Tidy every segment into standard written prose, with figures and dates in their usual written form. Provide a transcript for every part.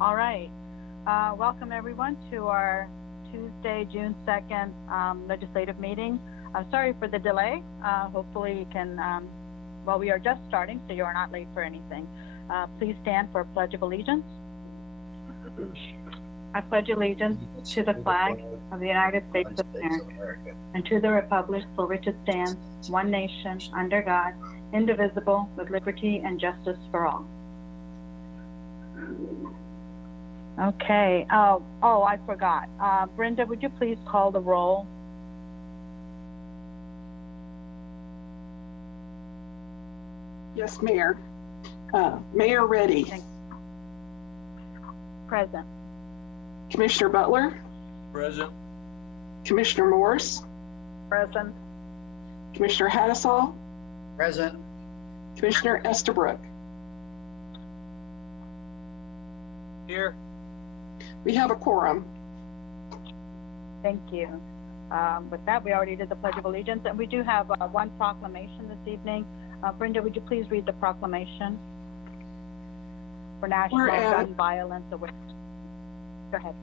All right. Welcome everyone to our Tuesday, June 2nd legislative meeting. I'm sorry for the delay. Hopefully you can, well, we are just starting, so you are not late for anything. Please stand for Pledge of Allegiance. I pledge allegiance to the flag of the United States of America and to the republic for which it stands, one nation, under God, indivisible, with liberty and justice for all. Okay. Oh, I forgot. Brenda, would you please call the roll? Yes, Mayor. Mayor Reddy. Present. Commissioner Butler. Present. Commissioner Morse. Present. Commissioner Hattasol. Present. Commissioner Estabrook. Here. We have a quorum. Thank you. With that, we already did the Pledge of Allegiance, and we do have one proclamation this evening. Brenda, would you please read the proclamation for National Gun Violence Awareness? Go ahead.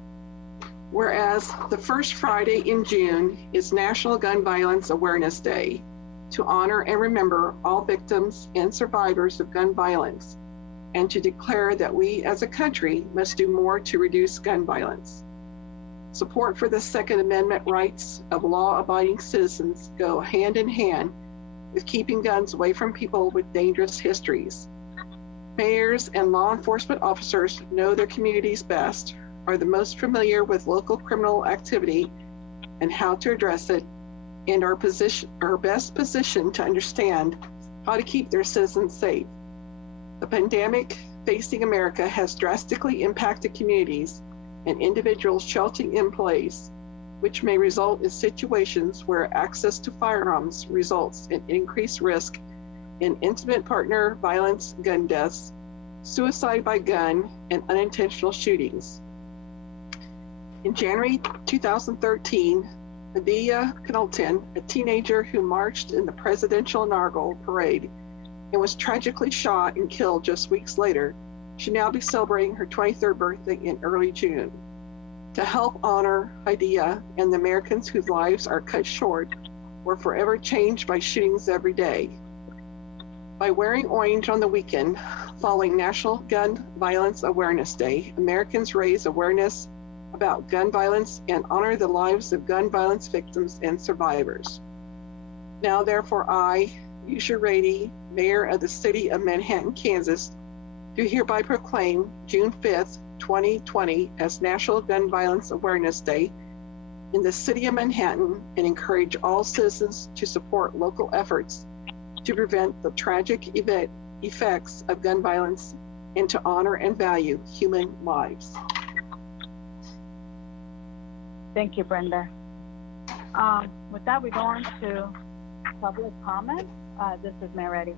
Whereas the first Friday in June is National Gun Violence Awareness Day, to honor and remember all victims and survivors of gun violence, and to declare that we as a country must do more to reduce gun violence. Support for the Second Amendment rights of law-abiding citizens go hand in hand with keeping guns away from people with dangerous histories. Mayors and law enforcement officers know their communities best, are the most familiar with local criminal activity and how to address it, and are best positioned to understand how to keep their citizens safe. The pandemic facing America has drastically impacted communities and individuals sheltering in place, which may result in situations where access to firearms results in increased risk in intimate partner violence, gun deaths, suicide by gun, and unintentional shootings. In January 2013, Adia Pendleton, a teenager who marched in the presidential inaugural parade and was tragically shot and killed just weeks later, should now be celebrating her 23rd birthday in early June. To help honor Adia and the Americans whose lives are cut short or forever changed by shootings every day. By wearing orange on the weekend following National Gun Violence Awareness Day, Americans raise awareness about gun violence and honor the lives of gun violence victims and survivors. Now, therefore, I, Yusha Rady, Mayor of the City of Manhattan, Kansas, do hereby proclaim June 5th, 2020 as National Gun Violence Awareness Day in the City of Manhattan, and encourage all citizens to support local efforts to prevent the tragic effects of gun violence and to honor and value human lives. Thank you, Brenda. With that, we go on to public comment. This is Mayor Reddy.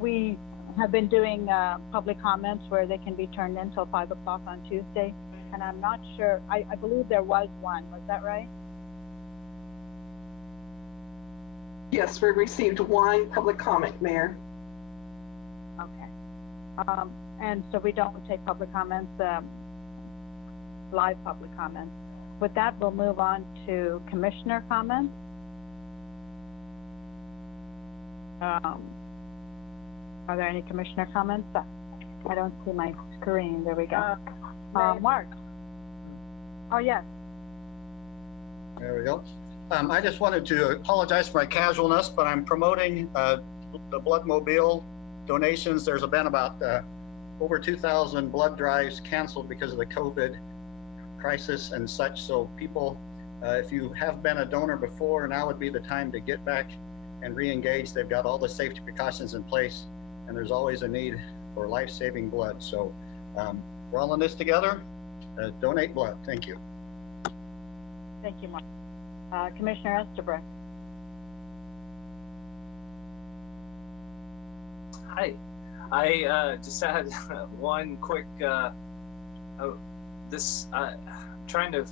We have been doing public comments where they can be turned in till 5 o'clock on Tuesday, and I'm not sure, I believe there was one, was that right? Yes, we received one public comment, Mayor. Okay. And so we don't take public comments, live public comments. With that, we'll move on to commissioner comments. Are there any commissioner comments? I don't see my screen. There we go. Mark. Oh, yes. There we go. I just wanted to apologize for my casualness, but I'm promoting the Bloodmobile donations. There's been about over 2,000 blood drives canceled because of the COVID crisis and such. So people, if you have been a donor before, now would be the time to get back and re-engage. They've got all the safety precautions in place, and there's always a need for life-saving blood. So we're all in this together. Donate blood. Thank you. Thank you, Mark. Commissioner Estabrook. Hi. I just had one quick, trying to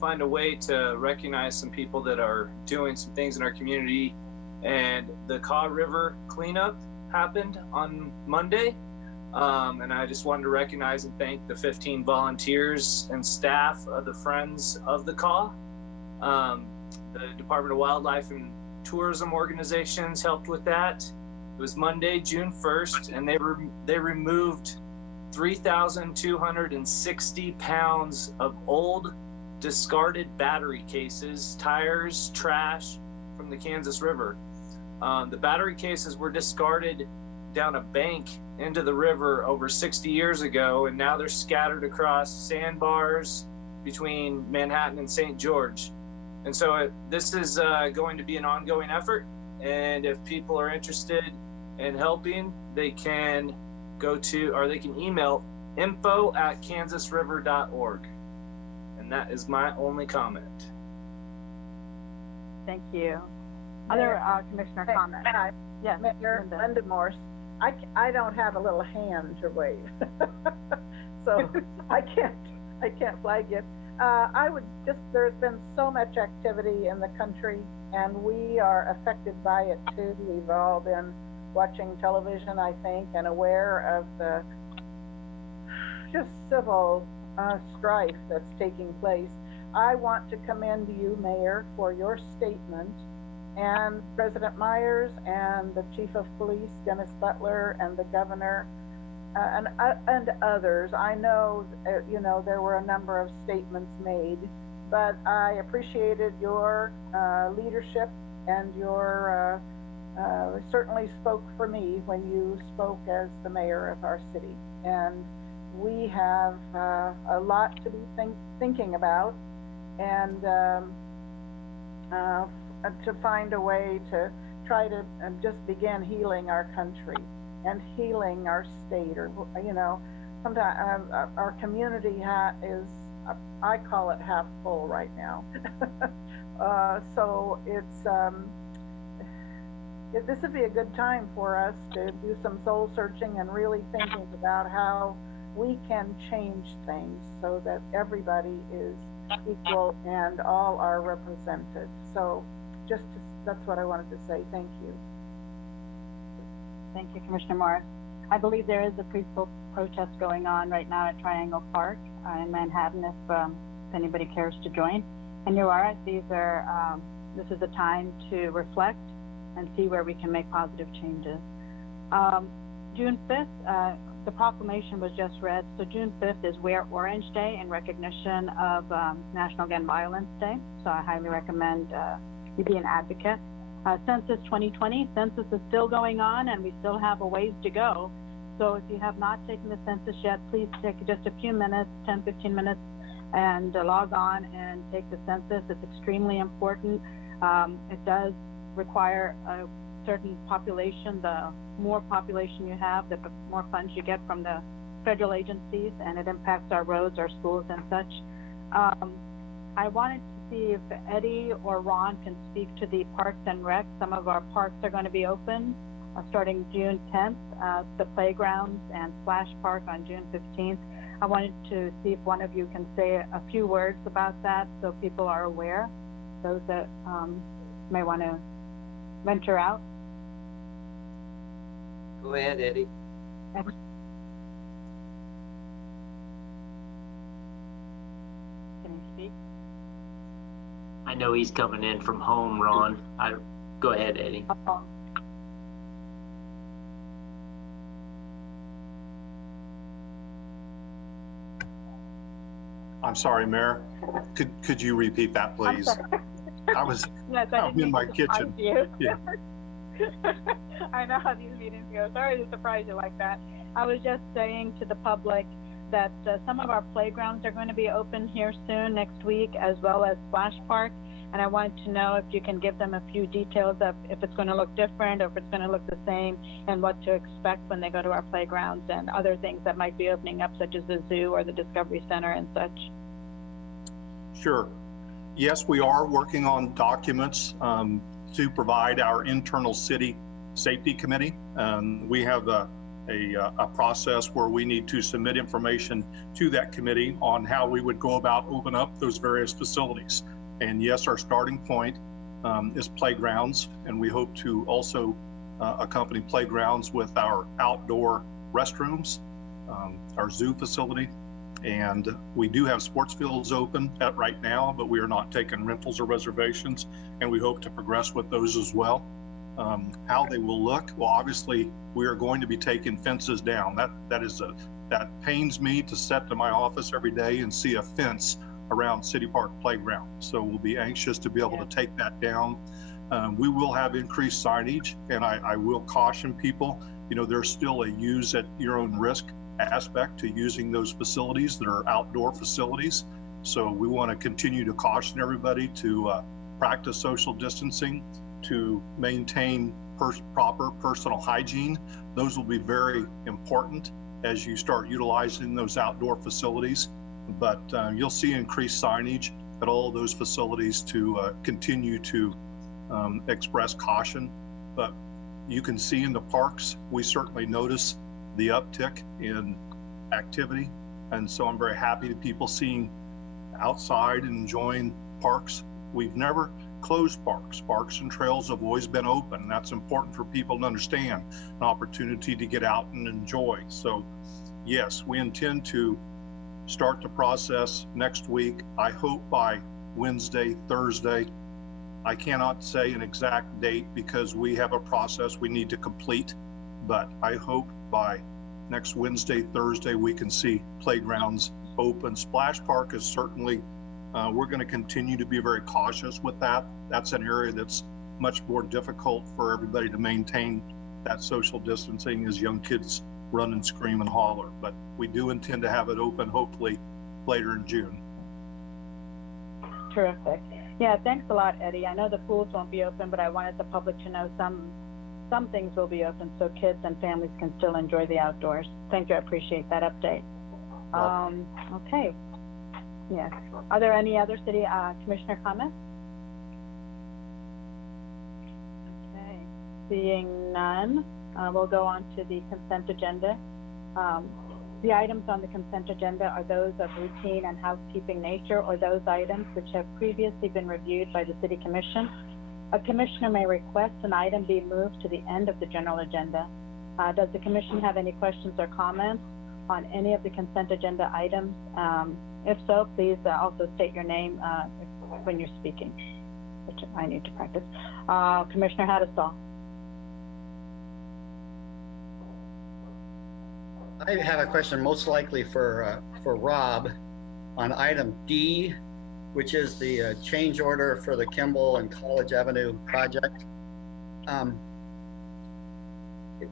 find a way to recognize some people that are doing some things in our community. And the Kaw River cleanup happened on Monday. And I just wanted to recognize and thank the 15 volunteers and staff of the Friends of the Caw. The Department of Wildlife and Tourism organizations helped with that. It was Monday, June 1st, and they removed 3,260 pounds of old discarded battery cases, tires, trash from the Kansas River. The battery cases were discarded down a bank into the river over 60 years ago, and now they're scattered across sandbars between Manhattan and St. George. And so this is going to be an ongoing effort, and if people are interested in helping, they can go to, or they can email info@kansasriver.org. And that is my only comment. Thank you. Other commissioner comments? Yes, Mayor Linda. Linda Morse, I don't have a little hand to wave, so I can't flag it. I would just, there's been so much activity in the country, and we are affected by it too. We've all been watching television, I think, and aware of the just civil strife that's taking place. I want to commend you, Mayor, for your statement, and President Myers and the Chief of Police, Dennis Butler, and the Governor, and others. I know, there were a number of statements made, but I appreciated your leadership, and your certainly spoke for me when you spoke as the mayor of our city. And we have a lot to be thinking about, and to find a way to try to just begin healing our country and healing our state, or sometimes our community is, I call it half full right now. So this would be a good time for us to do some soul searching and really thinking about how we can change things so that everybody is equal and all are represented. So that's what I wanted to say. Thank you. Thank you, Commissioner Morris. I believe there is a peaceful protest going on right now at Triangle Park in Manhattan, if anybody cares to join. And you're right, this is a time to reflect and see where we can make positive changes. June 5th, the proclamation was just read. So June 5th is Wear Orange Day in recognition of National Gun Violence Day. So I highly recommend you be an advocate. Census 2020, census is still going on, and we still have a ways to go. So if you have not taken the census yet, please take just a few minutes, 10, 15 minutes, and log on and take the census. It's extremely important. It does require a certain population. The more population you have, the more funds you get from the federal agencies, and it impacts our roads, our schools, and such. I wanted to see if Eddie or Ron can speak to the Parks and Rec. Some of our parks are going to be open starting June 10th, the playgrounds and Splash Park on June 15th. I wanted to see if one of you can say a few words about that so people are aware, those that may want to venture out. Go ahead, Eddie. Can you speak? I know he's coming in from home, Ron. Go ahead, Eddie. I'm sorry, Mayor. Could you repeat that, please? I was in my kitchen. Yeah. Yeah. I know how these meetings go. Sorry to surprise you like that. I was just saying to the public that some of our playgrounds are going to be open here soon, next week, as well as Splash Park. And I wanted to know if you can give them a few details of if it's going to look different or if it's going to look the same, and what to expect when they go to our playgrounds and other things that might be opening up, such as the zoo or the Discovery Center and such. Sure. Yes, we are working on documents to provide our internal city safety committee. We have a process where we need to submit information to that committee on how we would go about opening up those various facilities. And yes, our starting point is playgrounds, and we hope to also accompany playgrounds with our outdoor restrooms, our zoo facility, and we do have sports fields open right now, but we are not taking rentals or reservations, and we hope to progress with those as well. How they will look, well, obviously, we are going to be taking fences down. That pains me to step to my office every day and see a fence around City Park Playground. So we'll be anxious to be able to take that down. We will have increased signage, and I will caution people, there's still a use at your own risk aspect to using those facilities that are outdoor facilities. So we want to continue to caution everybody to practice social distancing, to maintain proper personal hygiene. Those will be very important as you start utilizing those outdoor facilities. But you'll see increased signage at all of those facilities to continue to express caution. But you can see in the parks, we certainly notice the uptick in activity. And so I'm very happy to people seeing outside and enjoying parks. We've never closed parks. Parks and trails have always been open. That's important for people to understand, an opportunity to get out and enjoy. So yes, we intend to start the process next week. I hope by Wednesday, Thursday. I cannot say an exact date because we have a process we need to complete, but I hope by next Wednesday, Thursday, we can see playgrounds open. Splash Park is certainly, we're going to continue to be very cautious with that. That's an area that's much more difficult for everybody to maintain that social distancing as young kids run and scream and holler. But we do intend to have it open hopefully later in June. Terrific. Yeah, thanks a lot, Eddie. I know the pools won't be open, but I wanted the public to know some things will be open so kids and families can still enjoy the outdoors. Thank you. I appreciate that update. Okay. Yes. Are there any other city commissioner comments? Okay. Seeing none, we'll go on to the consent agenda. The items on the consent agenda are those of routine and housekeeping nature, or those items which have previously been reviewed by the City Commission. A commissioner may request an item be moved to the end of the general agenda. Does the commission have any questions or comments on any of the consent agenda items? If so, please also state your name when you're speaking, which I need to practice. Commissioner Hattushaw. I have a question most likely for Rob on item D, which is the change order for the Kimball and College Avenue project.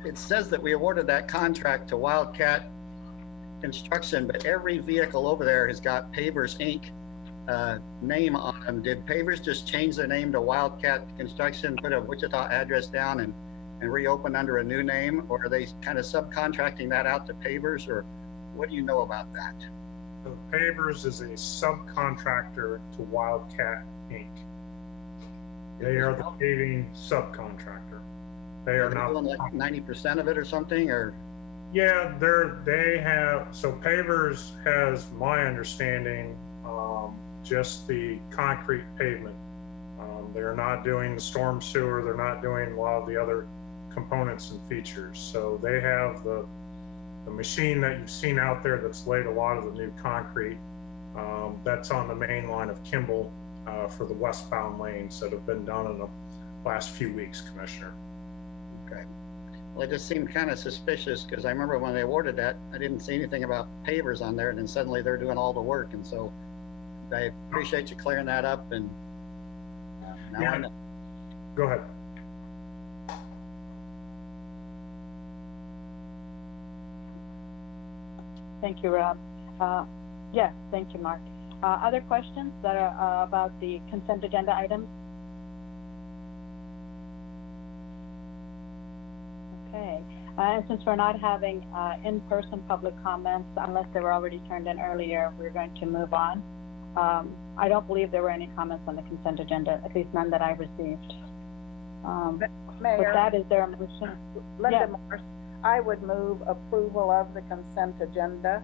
It says that we awarded that contract to Wildcat Construction, but every vehicle over there has got Pavers Inc. Name on them. Did Pavers just change their name to Wildcat Construction, put a Wichita address down and reopen under a new name, or are they kind of subcontracting that out to Pavers, or what do you know about that? So Pavers is a subcontractor to Wildcat Inc. They are the paving subcontractor. They are not doing like 90% of it or something, or? Yeah, so Pavers has, my understanding, just the concrete pavement. They're not doing the storm sewer. They're not doing a lot of the other components and features. So they have the machine that you've seen out there that's laid a lot of the new concrete. That's on the main line of Kimball for the westbound lanes that have been done in the last few weeks, Commissioner. Okay. Well, it just seemed kind of suspicious because I remember when they awarded that, I didn't see anything about Pavers on there, and then suddenly they're doing all the work. And so I appreciate you clearing that up. And now I know. Go ahead. Thank you, Rob. Yes, thank you, Mark. Other questions that are about the consent agenda items? Okay. And since we're not having in-person public comments, unless they were already turned in earlier, we're going to move on. I don't believe there were any comments on the consent agenda, at least none that I received. Mayor, with that, is there a motion? Linda Yes. Morse, I would move approval of the consent agenda.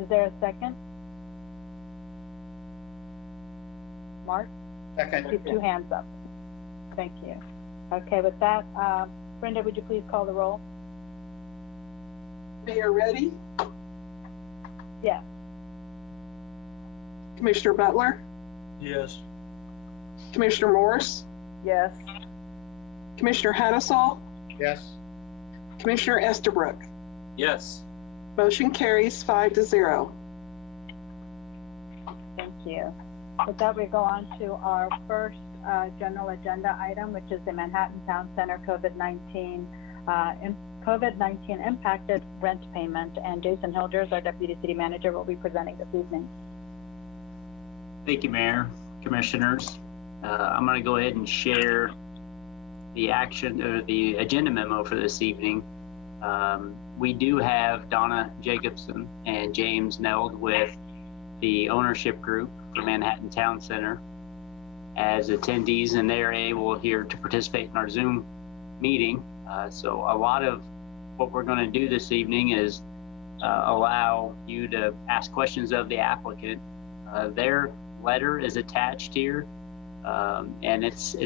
Is there a second? Mark? Second. Keep two hands up. Thank you. Okay, with that, Brenda, would you please call the roll? Mayor Reddy, Yes. Commissioner Butler, Yes. Commissioner Morris, Yes. Commissioner Hattasol, Yes. Commissioner Estabrook. Yes. Motion carries 5-0. Thank you. With that, we go on to our first general agenda item, which is the Manhattan Town Center COVID-19 impacted rent payment. And Jason Hilders, our Deputy City Manager, will be presenting this evening. Thank you, Mayor, Commissioners. I'm going to go ahead and share the action or the agenda memo for this evening. We do have Donna Jacobson and James Neld with the ownership group for Manhattan Town Center as attendees, and they are able here to participate in our Zoom meeting. So a lot of what we're going to do this evening is allow you to ask questions of the applicant. Their letter is attached here, and it's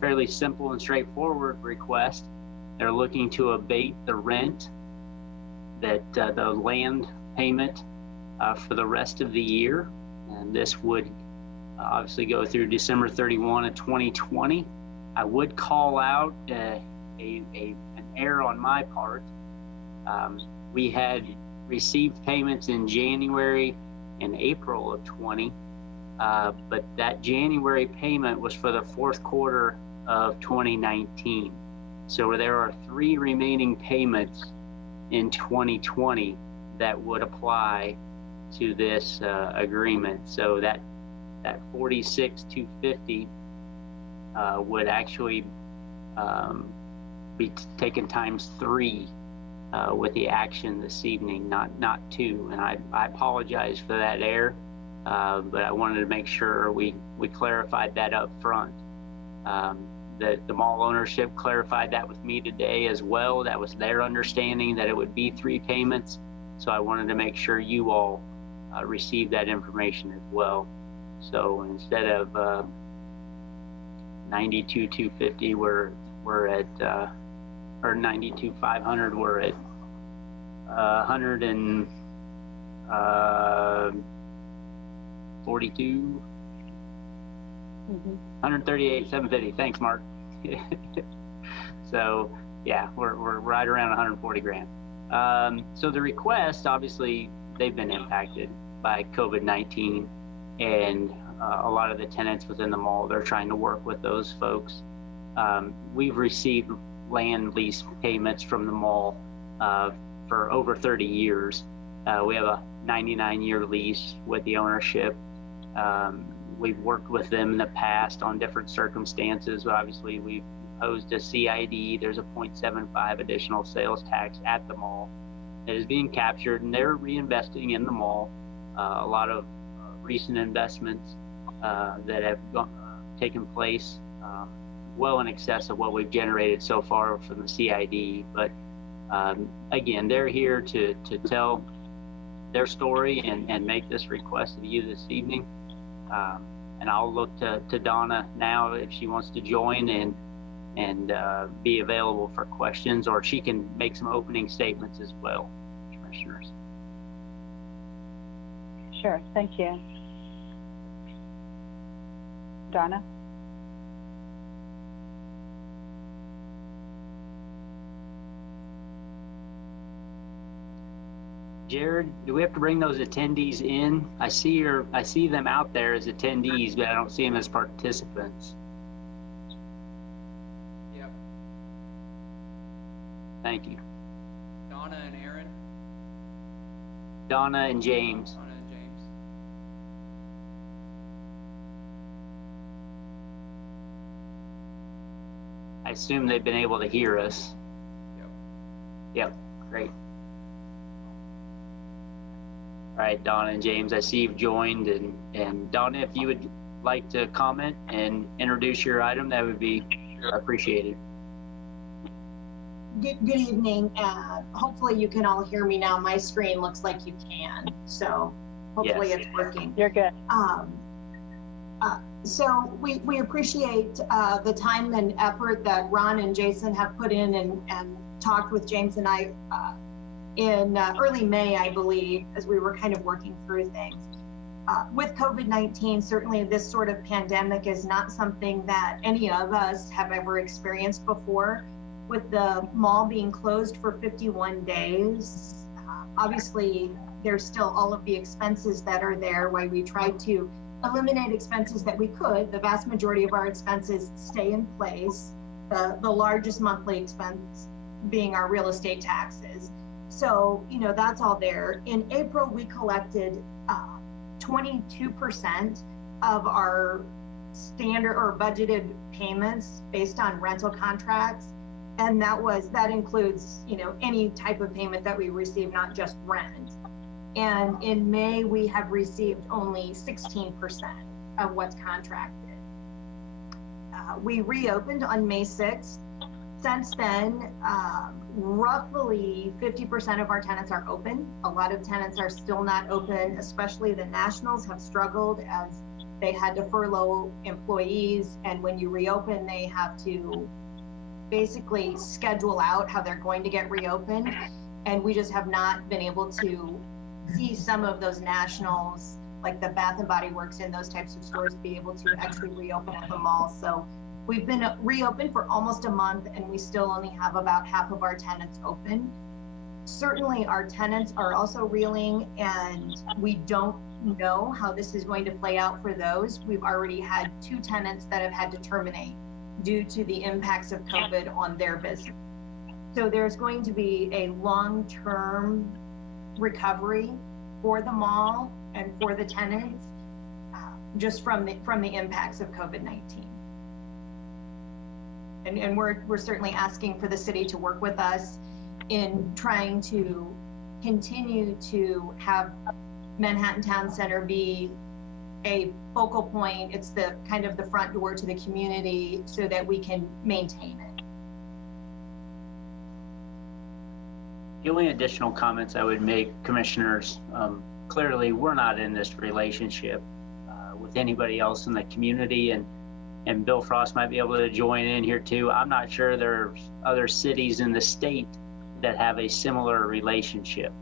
fairly simple and straightforward request. They're looking to abate the rent that the land payment for the rest of the year, and this would obviously go through December 31 of 2020. I would call out an error on my part. We had received payments in January and April of 20, but that January payment was for the fourth quarter of 2019. So there are 3 remaining payments in 2020 that would apply to this agreement. So that 46,250 would actually be taken times 3 with the action this evening, not 2. And I apologize for that error, but I wanted to make sure we clarified that up front. The mall ownership clarified that with me today as well. That was their understanding that it would be 3 payments. So I wanted to make sure you all received that information as well. So instead of 92,250, we're at or 92,500, we're at 142. 138,750. Thanks, Mark. So yeah, we're right around 140 grand. So the request, obviously, they've been impacted by COVID-19, and a lot of the tenants within the mall, they're trying to work with those folks. We've received land lease payments from the mall for over 30 years. We have a 99-year lease with the ownership. We've worked with them in the past on different circumstances. Obviously, we've imposed a CID. There's a 0.75 additional sales tax at the mall that is being captured, and they're reinvesting in the mall. A lot of recent investments that have taken place well in excess of what we've generated so far from the CID. But again, they're here to tell their story and make this request of you this evening. And I'll look to Donna now if she wants to join and be available for questions, or she can make some opening statements as well, Commissioners. Sure, thank you. Donna? Jared, do we have to bring those attendees in? I see them out there as attendees, but I don't see them as participants. Yep. Thank you. Donna and Aaron. Donna and James. Donna and James. I assume they've been able to hear us. Yep. Yep, great. All right, Donna and James, I see you've joined, and Donna, if you would like to comment and introduce your item, that would be appreciated. Good evening. Hopefully you can all hear me now. My screen looks like you can, so hopefully Yes. it's working. You're good. So we appreciate the time and effort that Ron and Jason have put in and talked with James and I in early May, I believe, as we were kind of working through things. With COVID-19, certainly this sort of pandemic is not something that any of us have ever experienced before. With the mall being closed for 51 days, obviously there's still all of the expenses that are there. While we tried to eliminate expenses that we could, the vast majority of our expenses stay in place. The largest monthly expense being our real estate taxes. So, that's all there. In April, we collected 22% of our standard or budgeted payments based on rental contracts. And that includes, any type of payment that we receive, not just rent. And in May, we have received only 16% of what's contracted. We reopened on May 6th. Since then, roughly 50% of our tenants are open. A lot of tenants are still not open, especially the nationals have struggled as they had to furlough employees. And when you reopen, they have to basically schedule out how they're going to get reopened. And we just have not been able to see some of those nationals, like the Bath and Body Works and those types of stores, be able to actually reopen at the mall. So we've been reopened for almost a month, and we still only have about half of our tenants open. Certainly our tenants are also reeling, and we don't know how this is going to play out for those. We've already had 2 tenants that have had to terminate due to the impacts of COVID on their business. So there's going to be a long-term recovery for the mall and for the tenants, just from the impacts of COVID-19. And we're certainly asking for the city to work with us in trying to continue to have Manhattan Town Center be a focal point. It's the kind of the front door to the community so that we can maintain it. The only additional comments I would make, commissioners, clearly we're not in this relationship with anybody else in the community, and Bill Frost might be able to join in here too. I'm not sure there's other cities in the state that have a similar relationship.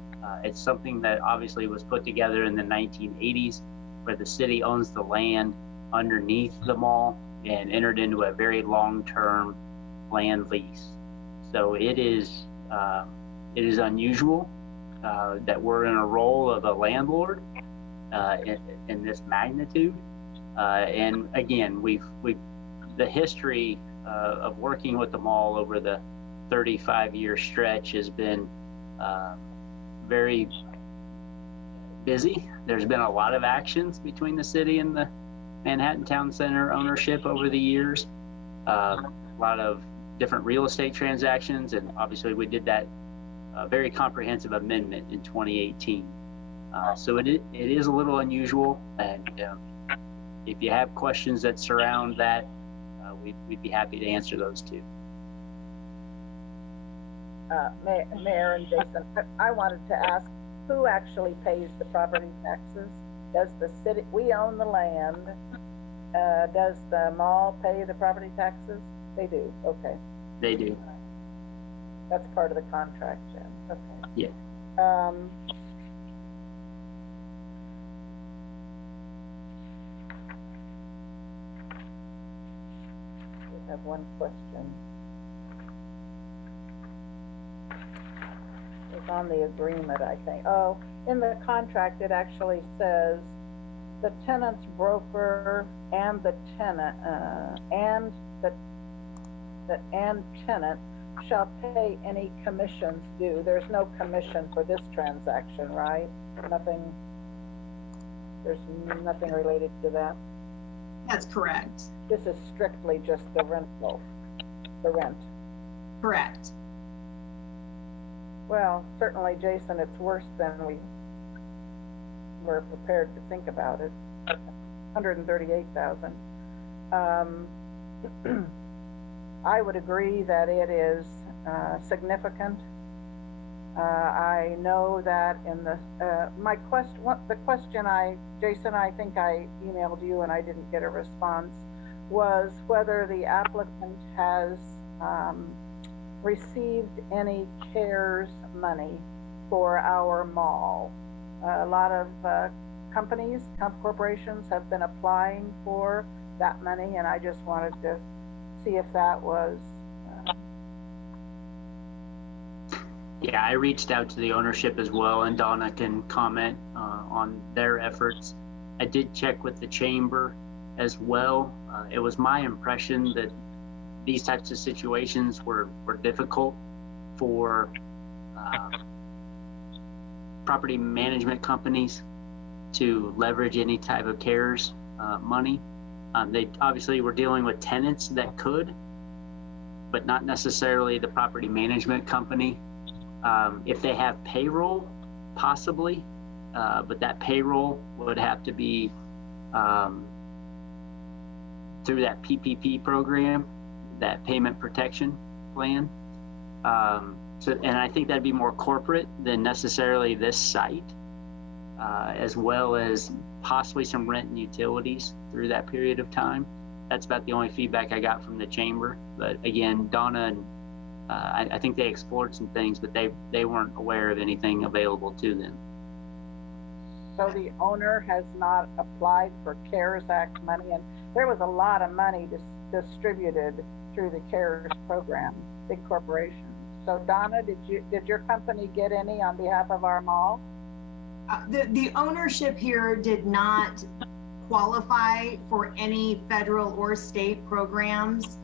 It's something that obviously was put together in the 1980s, where the city owns the land underneath the mall and entered into a very long-term land lease. So it is unusual that we're in a role of a landlord in this magnitude. And again, we've the history of working with the mall over the 35-year stretch has been very busy. There's been a lot of actions between the city and the Manhattan Town Center ownership over the years. A lot of different real estate transactions, and obviously we did that very comprehensive amendment in 2018. So it is a little unusual, and if you have questions that surround that, we'd be happy to answer those too. Mayor and Jason, I wanted to ask, who actually pays the property taxes? Does the city, we own the land, does the mall pay the property taxes? They do, okay. They do. That's part of the contract then, okay. Yeah. We have one question. It's on the agreement, I think. Oh, in the contract, it actually says the tenant's broker and the tenant, and tenant shall pay any commissions due. There's no commission for this transaction, right? There's nothing related to that. That's correct. This is strictly just the rental, the rent. Correct. Well, certainly, Jason, it's worse than we were prepared to think about it. 138,000. I would agree that it is significant. I know that in the question Jason, I think I emailed you and I didn't get a response, was whether the applicant has received any CARES money for our mall. A lot of corporations have been applying for that money, and I just wanted to see if that was. Yeah, I reached out to the ownership as well, and Donna can comment on their efforts. I did check with the chamber as well. It was my impression that these types of situations were difficult for property management companies to leverage any type of CARES money. They obviously were dealing with tenants that could, but not necessarily the property management company. If they have payroll, possibly, but that payroll would have to be through that PPP program, that payment protection plan. And I think that'd be more corporate than necessarily this site, as well as possibly some rent and utilities through that period of time. That's about the only feedback I got from the chamber. But again, Donna and I think they explored some things, but they weren't aware of anything available to them. So the owner has not applied for CARES Act money, and there was a lot of money distributed through the CARES program, big corporations. So Donna, did your company get any on behalf of our mall? The ownership here did not qualify for any federal or state programs,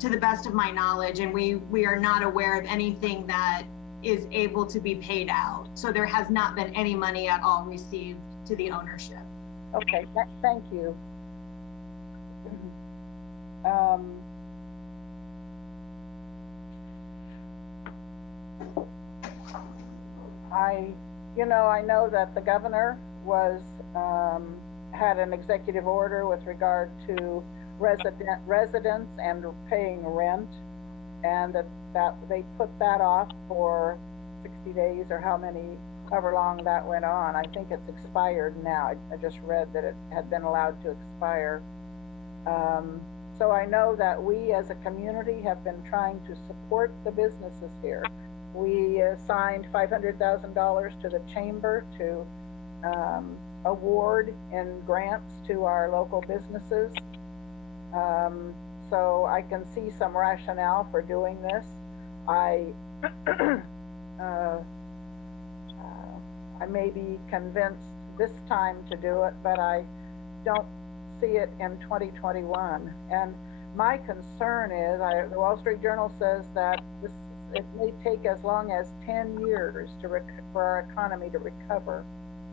to the best of my knowledge, and we are not aware of anything that is able to be paid out. So there has not been any money at all received to the ownership. Okay, thank you. I know that the governor had an executive order with regard to residents and paying rent, and that they put that off for 60 days or however long that went on. I think it's expired now. I just read that it had been allowed to expire. So I know that we as a community have been trying to support the businesses here. We assigned $500,000 to the chamber to award in grants to our local businesses. So I can see some rationale for doing this. I may be convinced this time to do it, but I don't see it in 2021. And my concern is, the Wall Street Journal says that it may take as long as 10 years for our economy to recover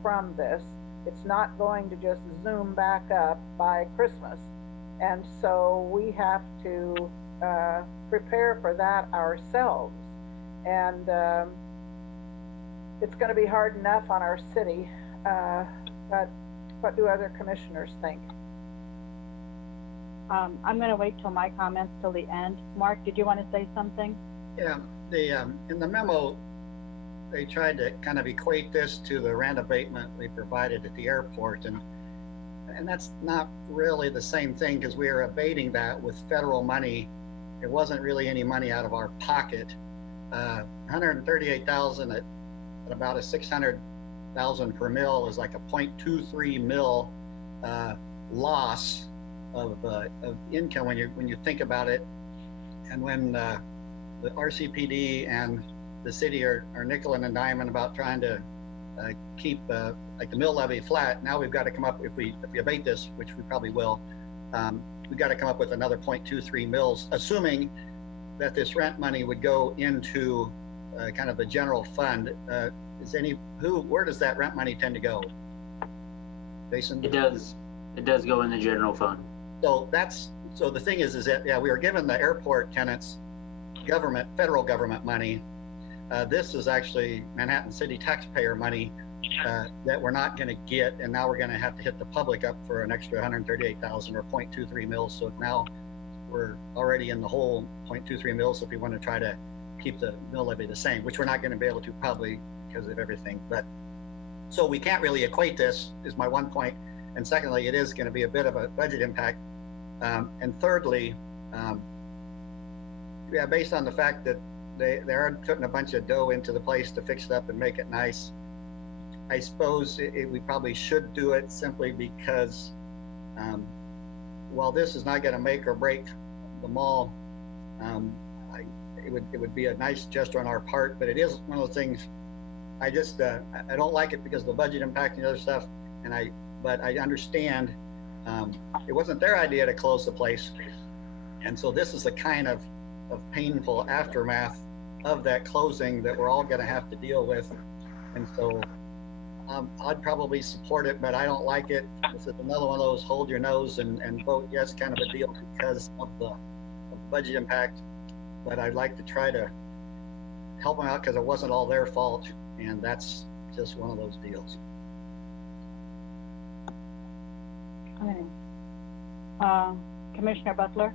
from this. It's not going to just zoom back up by Christmas. And so we have to prepare for that ourselves. And it's going to be hard enough on our city, but what do other commissioners think? I'm going to wait till my comments till the end. Mark, did you want to say something? Yeah, in the memo, they tried to kind of equate this to the rent abatement we provided at the airport, and that's not really the same thing, because we are abating that with federal money. It wasn't really any money out of our pocket. $138,000 at about a $600,000 per mil is like a 0.23 mil loss of income when you think about it. And when the RCPD and the city are nickel and diming about trying to keep like the mill levy flat, now we've got to come up, if we abate this, which we probably will, we've got to come up with another 0.23 mils, assuming that this rent money would go into kind of the general fund. Where does that rent money tend to go? Jason? It does go in the general fund. So the thing is that, yeah, we are giving the airport tenants federal government money. This is actually Manhattan City taxpayer money that we're not going to get, and now we're going to have to hit the public up for an extra $138,000 or 0.23 mils. So now we're already in the whole 0.23 mils if we want to try to keep the mill levy the same, which we're not going to be able to probably because of everything. But so we can't really equate this, is my one point. And secondly, it is going to be a bit of a budget impact. And thirdly, based on the fact that they are putting a bunch of dough into the place to fix it up and make it nice. I suppose we probably should do it simply because while this is not going to make or break the mall, it would be a nice gesture on our part, but it is one of those things. I just I don't like it because of the budget impact and other stuff, but I understand it wasn't their idea to close the place, and so this is the kind of painful aftermath of that closing that we're all going to have to deal with, and so I'd probably support it, but I don't like it. This is another one of those hold your nose and vote yes kind of a deal because of the budget impact. But I'd like to try to help them out because it wasn't all their fault, and that's just one of those deals. Okay. Commissioner Butler?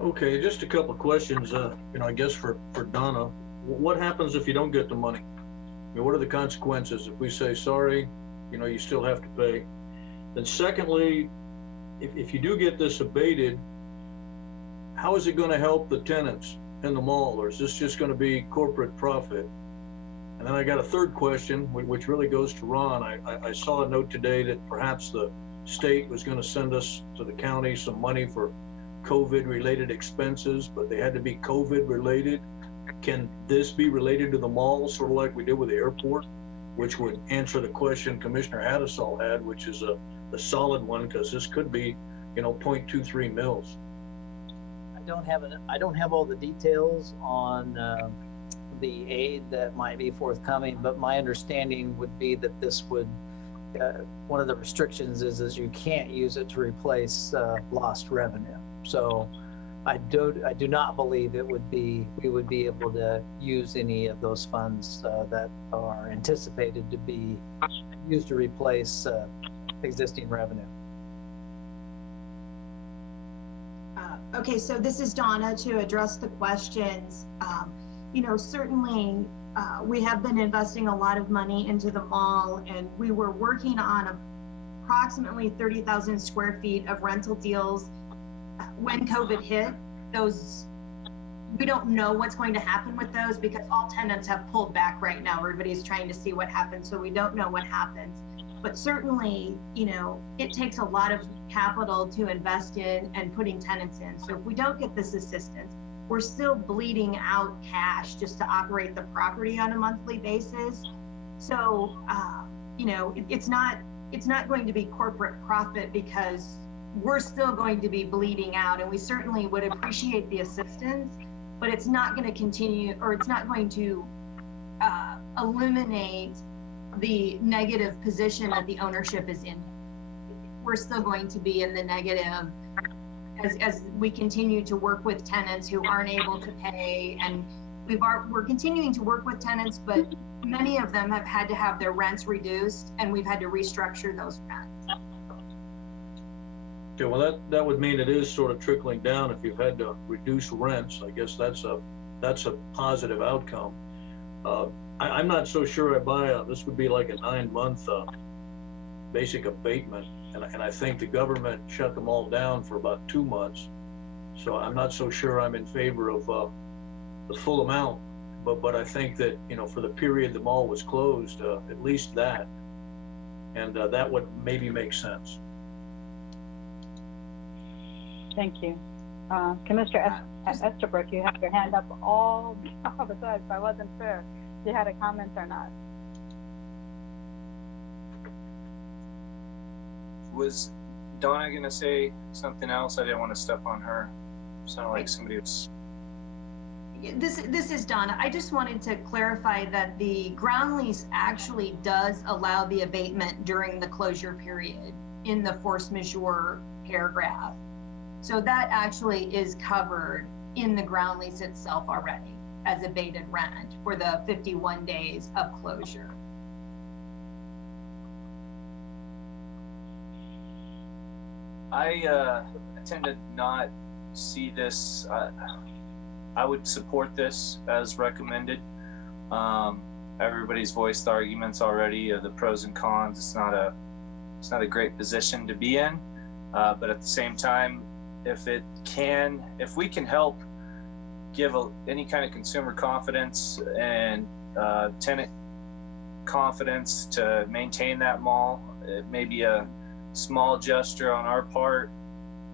Okay, just a couple of questions, I guess for Donna. What happens if you don't get the money? I mean, what are the consequences if we say, sorry, you still have to pay? Then secondly, if you do get this abated, how is it going to help the tenants in the mall, or is this just going to be corporate profit? And then I got a third question, which really goes to Ron. I saw a note today that perhaps the state was going to send us to the county some money for COVID-related expenses, but they had to be COVID-related. Can this be related to the mall, sort of like we did with the airport, which would answer the question Commissioner Hattisall had, which is a solid one, because this could be, 0.23 mils. I don't have all the details on the aid that might be forthcoming, but my understanding would be that this would, one of the restrictions is you can't use it to replace lost revenue. So I do not believe we would be able to use any of those funds that are anticipated to be used to replace existing revenue. Okay, so this is Donna to address the questions. Certainly we have been investing a lot of money into the mall, and we were working on approximately 30,000 square feet of rental deals when COVID hit. Those, we don't know what's going to happen with those because all tenants have pulled back right now. Everybody's trying to see what happens, so we don't know what happens. But certainly, it takes a lot of capital to invest in and putting tenants in. So if we don't get this assistance, we're still bleeding out cash just to operate the property on a monthly basis. So, it's not going to be corporate profit because we're still going to be bleeding out, and we certainly would appreciate the assistance, but it's not going to continue, or it's not going to eliminate the negative position that the ownership is in. We're still going to be in the negative as we continue to work with tenants who aren't able to pay, and we're continuing to work with tenants, but many of them have had to have their rents reduced, and we've had to restructure those rents. Okay, well, that would mean it is sort of trickling down. If you've had to reduce rents, I guess that's a positive outcome. I'm not so sure I buy this would be like a 9-month basic abatement, and I think the government shut them all down for about 2 months. So I'm not so sure I'm in favor of the full amount, but I think that, for the period the mall was closed, at least that, and that would maybe make sense. Thank you. Commissioner Estabrook, you have your hand up all of a sudden, so I wasn't sure if you had a comment or not. Was Donna going to say something else? I didn't want to step on her. Sounded like somebody was... This is Donna. I just wanted to clarify that the ground lease actually does allow the abatement during the closure period in the force majeure paragraph. So that actually is covered in the ground lease itself already as abated rent for the 51 days of closure. I tend to not see this. I would support this as recommended. Everybody's voiced the arguments already, the pros and cons. It's not a great position to be in, but at the same time, if we can help give any kind of consumer confidence and tenant confidence to maintain that mall. It may be a small gesture on our part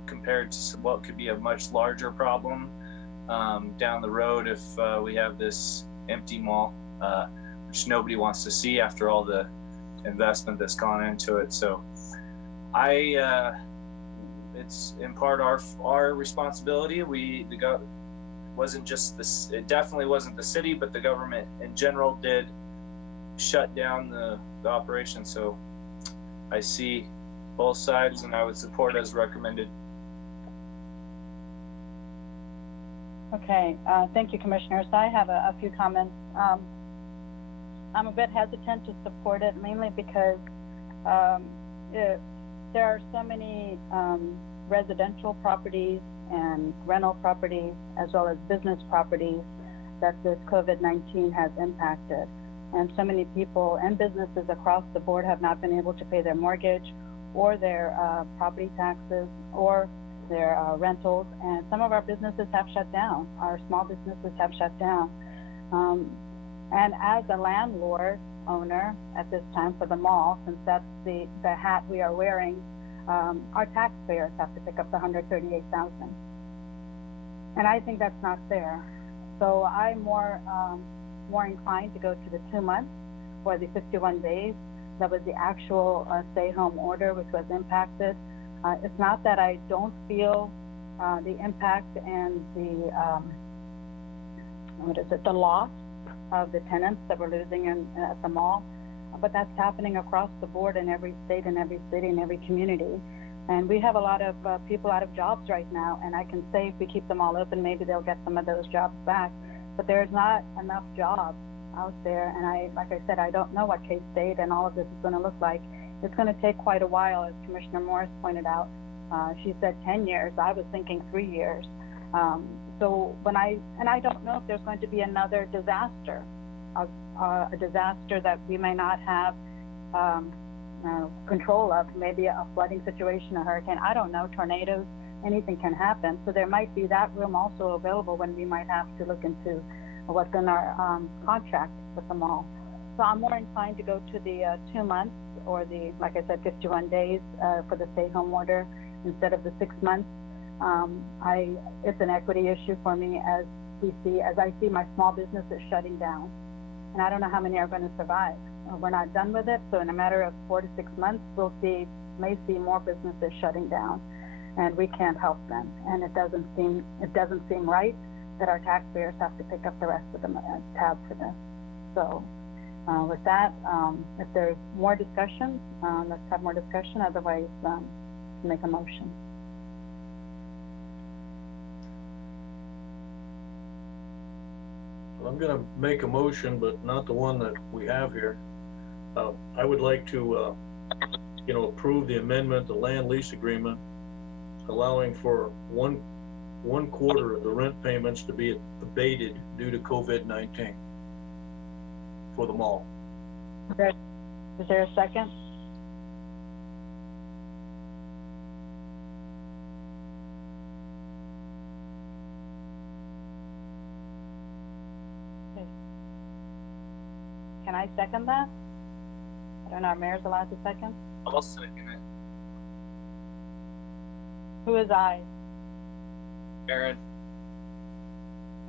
compared to what could be a much larger problem down the road if we have this empty mall, which nobody wants to see after all the investment that's gone into it. So it's in part our responsibility. Wasn't just this, it definitely wasn't the city, but the government in general did shut down the operation. So I see both sides and I would support as recommended. Okay, thank you, Commissioners. I have a few comments. I'm a bit hesitant to support it, mainly because there are so many residential properties and rental properties, as well as business properties, that this COVID-19 has impacted. And so many people and businesses across the board have not been able to pay their mortgage or their property taxes or their rentals. And some of our businesses have shut down. Our small businesses have shut down. And as a landlord owner at this time for the mall, since that's the hat we are wearing, our taxpayers have to pick up the $138,000. And I think that's not fair. So I'm more inclined to go to the 2 months or the 51 days. That was the actual stay-home order, which was impacted. It's not that I don't feel the impact and the loss of the tenants that we're losing at the mall, but that's happening across the board in every state and every city and every community. And we have a lot of people out of jobs right now, and I can say if we keep them all open, maybe they'll get some of those jobs back. But there's not enough jobs out there, and like I said, I don't know what K-State and all of this is going to look like. It's going to take quite a while, as Commissioner Morris pointed out. She said 10 years. I was thinking 3 years. So I don't know if there's going to be another disaster, a disaster that we may not have control of, maybe a flooding situation, a hurricane, I don't know, tornadoes, anything can happen. So there might be that room also available when we might have to look into what's in our contract with the mall. So I'm more inclined to go to the 2 months or the, like I said, 51 days for the stay-home order instead of the 6 months. It's an equity issue for me as I see my small businesses shutting down. And I don't know how many are going to survive. We're not done with it, so in a matter of 4 to 6 months, may see more businesses shutting down, and we can't help them. And it doesn't seem right that our taxpayers have to pick up the rest of the tab for this. So with that, if there's more discussion, let's have more discussion. Otherwise, make a motion. I'm going to make a motion, but not the one that we have here. I would like to, approve the amendment, the land lease agreement, allowing for one quarter of the rent payments to be abated due to COVID-19 for the mall. Is there a second? Can I second that? I don't know, our mayor's allowed to second? I'll second it. Who is I? Aaron.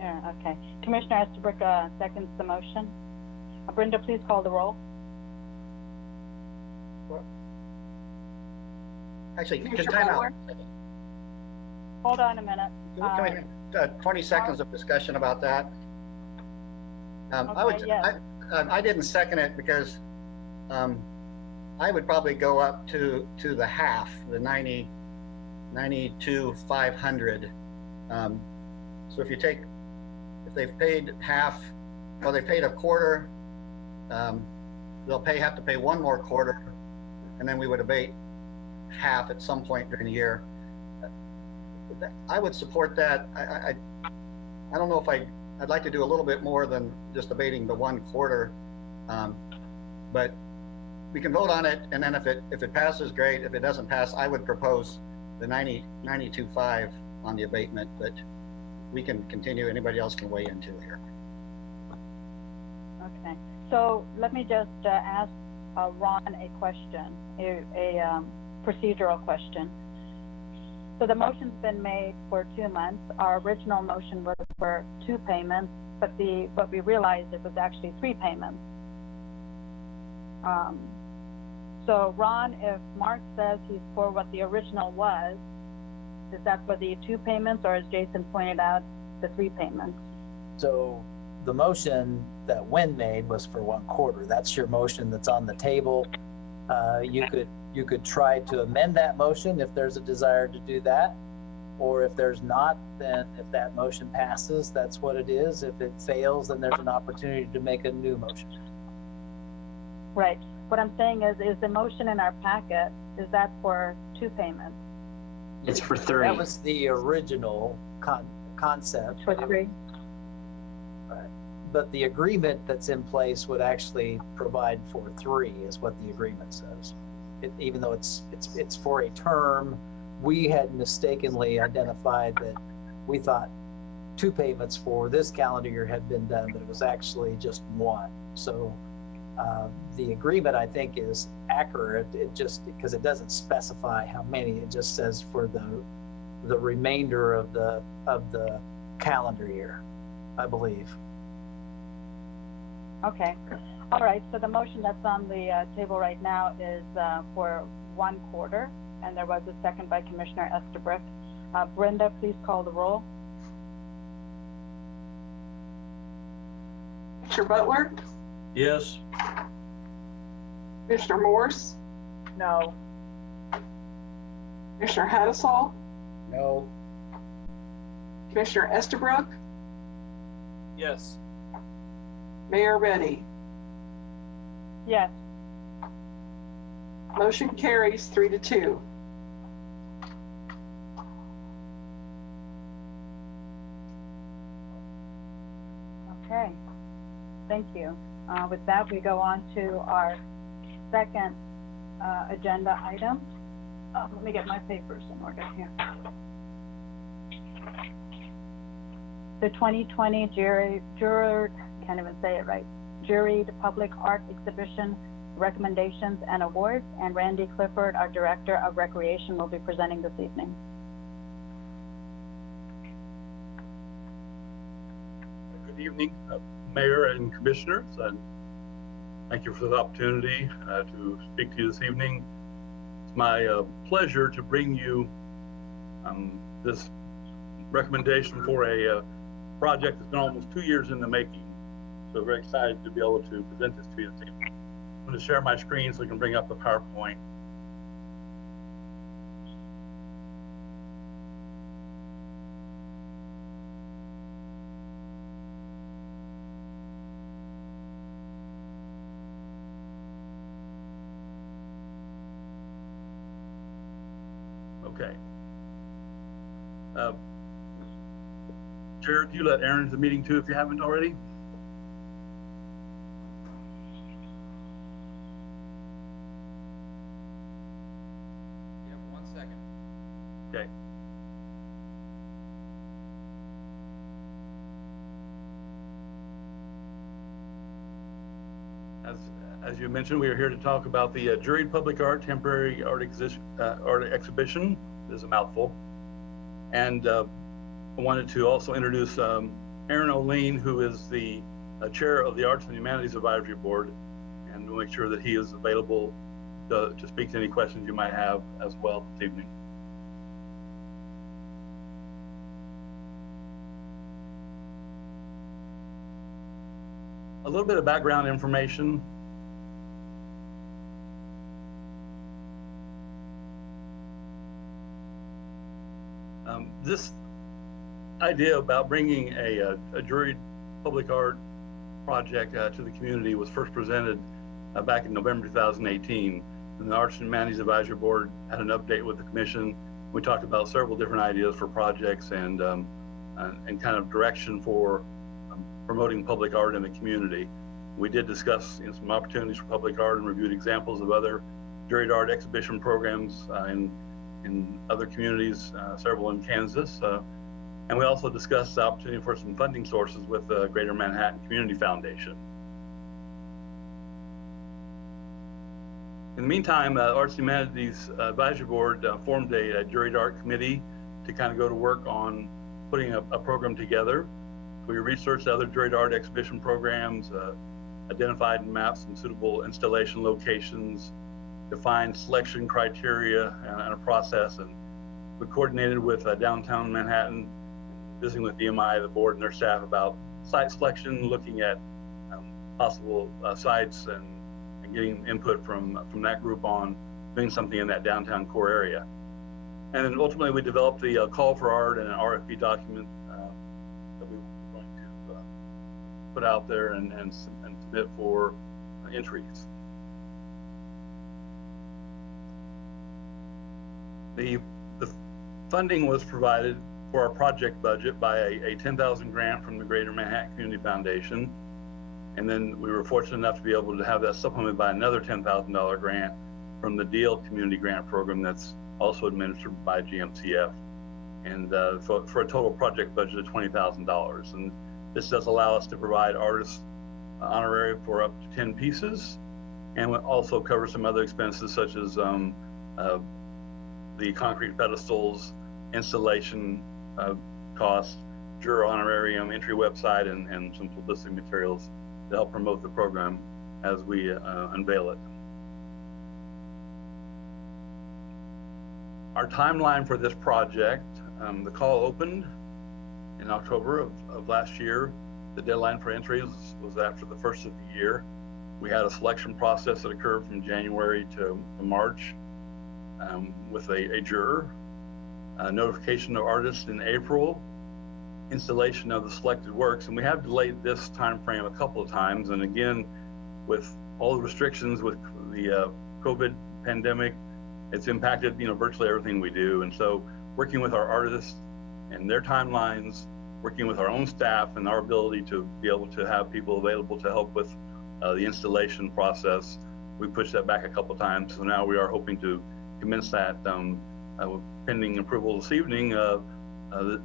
Aaron, okay. Commissioner Estabrook seconds the motion. Brenda, please call the roll. Actually, can time out. Hold on a minute. Can we, 20 seconds of discussion about that? Yes. I didn't second it because I would probably go up to the half, the 92,500. So if they've paid half, or they paid a quarter, they'll have to pay one more quarter, and then we would abate half at some point during the year. I would support that. I don't know if I'd like to do a little bit more than just abating the one quarter, but we can vote on it, and then if it passes, great. If it doesn't pass, I would propose the 92.5 on the abatement, but we can continue. Anybody else can weigh in too here. Okay, so let me just ask Ron a question, a procedural question. So the motion's been made for 2 months. Our original motion was for 2 payments, but what we realized it was actually 3 payments. So Ron, if Mark says he's for what the original was, is that for the 2 payments, or as Jason pointed out, the 3 payments? So the motion that Wynn made was for 1 quarter. That's your motion that's on the table. You could try to amend that motion if there's a desire to do that. Or if there's not, then if that motion passes, that's what it is. If it fails, then there's an opportunity to make a new motion. Right. What I'm saying is the motion in our packet, is that for 2 payments? It's for 3. That was the original concept. For 3? Right. But the agreement that's in place would actually provide for 3, is what the agreement says. Even though it's for a term, we had mistakenly identified that we thought 2 payments for this calendar year had been done, but it was actually just 1. So the agreement, I think, is accurate. It just, because it doesn't specify how many, it just says for the remainder of the calendar year, I believe. Okay. All right. So the motion that's on the table right now is for 1 quarter, and there was a second by Commissioner Estabrook. Brenda, please call the roll. Commissioner Butler, Yes. Commissioner Morse, No. Commissioner Hattasol, No. Commissioner Estabrook, Yes. Mayor Reddy. Yes. Motion carries 3-2. Okay. Thank you. With that, we go on to our second agenda item. Let me get my papers in order here. The 2020 can't even say it right, Juried Public Art Exhibition Recommendations and Awards, and Randy Clifford, our Director of Recreation, will be presenting this evening. Good evening, Mayor and Commissioners, and thank you for the opportunity to speak to you this evening. It's my pleasure to bring you this recommendation for a project that's been almost 2 years in the making. So very excited to be able to present this to you this evening. I'm going to share my screen so we can bring up the PowerPoint. Okay. Jared, you let Aaron into the meeting too if you haven't already. You have 1 second. Okay. As you mentioned, we are here to talk about the Juried Public Art Temporary Art Exhibition. This is a mouthful. And I wanted to also introduce Aaron O'Lean, who is the chair of the Arts and Humanities Advisory Board, and we'll make sure that he is available to speak to any questions you might have as well this evening. A little bit of background information. This idea about bringing a juried public art project to the community was first presented back in November 2018. And the Arts and Humanities Advisory Board had an update with the commission. We talked about several different ideas for projects and kind of direction for promoting public art in the community. We did discuss some opportunities for public art and reviewed examples of other juried art exhibition programs in other communities, several in Kansas. And we also discussed the opportunity for some funding sources with the Greater Manhattan Community Foundation. In the meantime, Arts and Humanities Advisory Board formed a juried art committee to kind of go to work on putting a program together. We researched other juried art exhibition programs, identified and mapped some suitable installation locations, defined selection criteria and a process, and we coordinated with downtown Manhattan, visiting with DMI, the board and their staff about site selection, looking at possible sites and getting input from that group on doing something in that downtown core area. And then ultimately we developed the call for art and an RFP document that we were going to put out there and submit for entries. The funding was provided for our project budget by a $10,000 grant from the Greater Manhattan Community Foundation. And then we were fortunate enough to be able to have that supplemented by another $10,000 grant from the Deal Community Grant Program that's also administered by GMCF. And for a total project budget of $20,000. And this does allow us to provide artists honorary for up to 10 pieces, and also cover some other expenses such as the concrete pedestals, installation costs, juror honorarium, entry website, and some publicity materials to help promote the program as we unveil it. Our timeline for this project, the call opened in October of last year. The deadline for entries was after the first of the year. We had a selection process that occurred from January to March with a juror, notification of artists in April, installation of the selected works, and we have delayed this time frame a couple of times. And again, with all the restrictions with the COVID pandemic, it's impacted virtually everything we do. And so working with our artists and their timelines, working with our own staff and our ability to be able to have people available to help with the installation process, we pushed that back a couple of times. So now we are hoping to commence that pending approval this evening,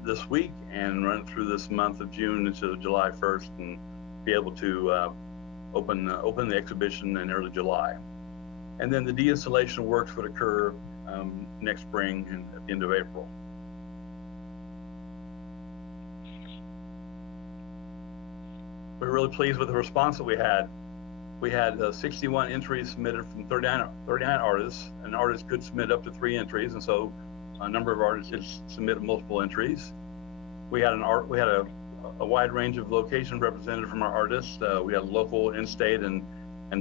this week, and run through this month of June into July 1st, and be able to open the exhibition in early July. And then the de-installation works would occur next spring and at the end of April. We're really pleased with the response that we had. We had 61 entries submitted from 39 artists, and artists could submit up to 3 entries, and so a number of artists did submit multiple entries. We had a wide range of locations represented from our artists. We had local, in-state, and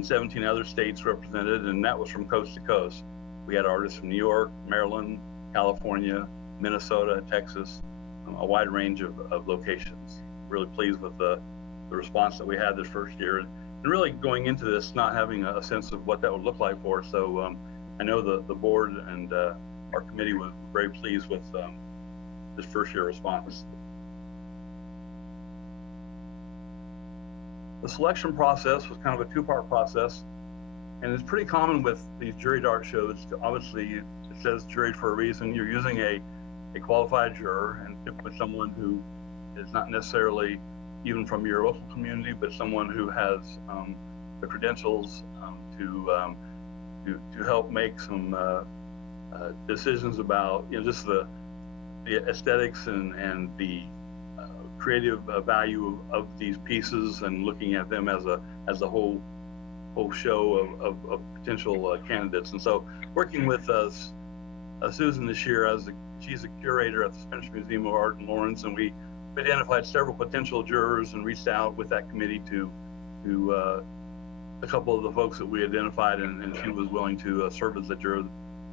17 other states represented, and that was from coast to coast. We had artists from New York, Maryland, California, Minnesota, Texas, a wide range of locations. Really pleased with the response that we had this first year, and really going into this not having a sense of what that would look like for us. So I know the board and our committee was very pleased with this first year response. The selection process was kind of a 2-part process, and it's pretty common with these juried art shows. Obviously, it says juried for a reason. You're using a qualified juror, and typically someone who is not necessarily even from your local community, but someone who has the credentials to help make some decisions about just the aesthetics and the creative value of these pieces, and looking at them as a whole show of potential candidates. And so working with Susan this year, she's a curator at the Spanish Museum of Art in Lawrence, and we identified several potential jurors and reached out with that committee to a couple of the folks that we identified, and she was willing to serve as a juror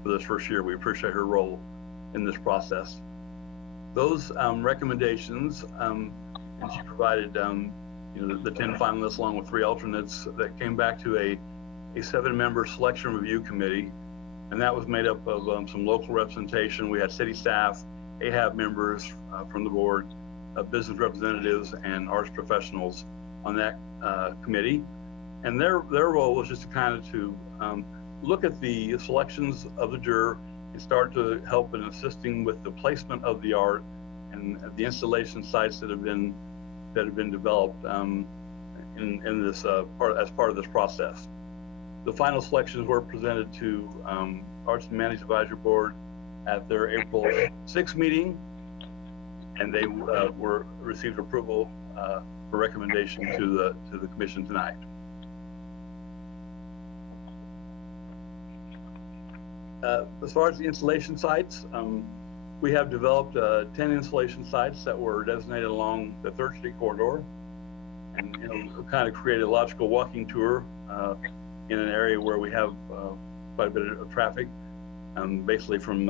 for this first year. We appreciate her role in this process. Those recommendations, and she provided the 10 finalists along with 3 alternates that came back to a 7-member selection review committee, and that was made up of some local representation. We had city staff, AHAB members from the board, business representatives, and arts professionals on that committee. And their role was just to kind of look at the selections of the juror and start to help in assisting with the placement of the art and the installation sites that have been developed in this as part of this process. The final selections were presented to Arts and Management Advisory Board at their April 6th meeting, and they received approval for recommendation to the commission tonight. As far as the installation sites, we have developed 10 installation sites that were designated along the 3rd Street corridor, and kind of create a logical walking tour in an area where we have quite a bit of traffic, basically from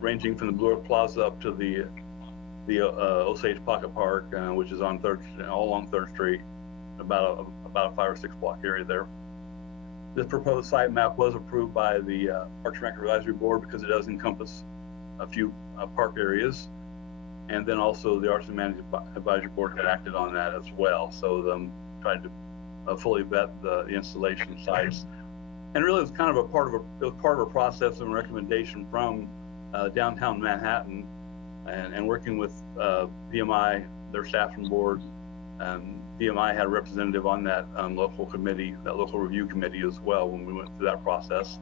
ranging from the Blue Earth Plaza up to the Osage Pocket Park, which is on all along 3rd Street, about a 5 or 6 block area there. This proposed site map was approved by the Parks and Rec Advisory Board because it does encompass a few park areas. And then also the Arts and Management Advisory Board had acted on that as well. So tried to fully vet the installation sites. And really it was kind of a part of a process and recommendation from downtown Manhattan and working with VMI, their staffing board. VMI had a representative on that local committee, that local review committee as well when we went through that process.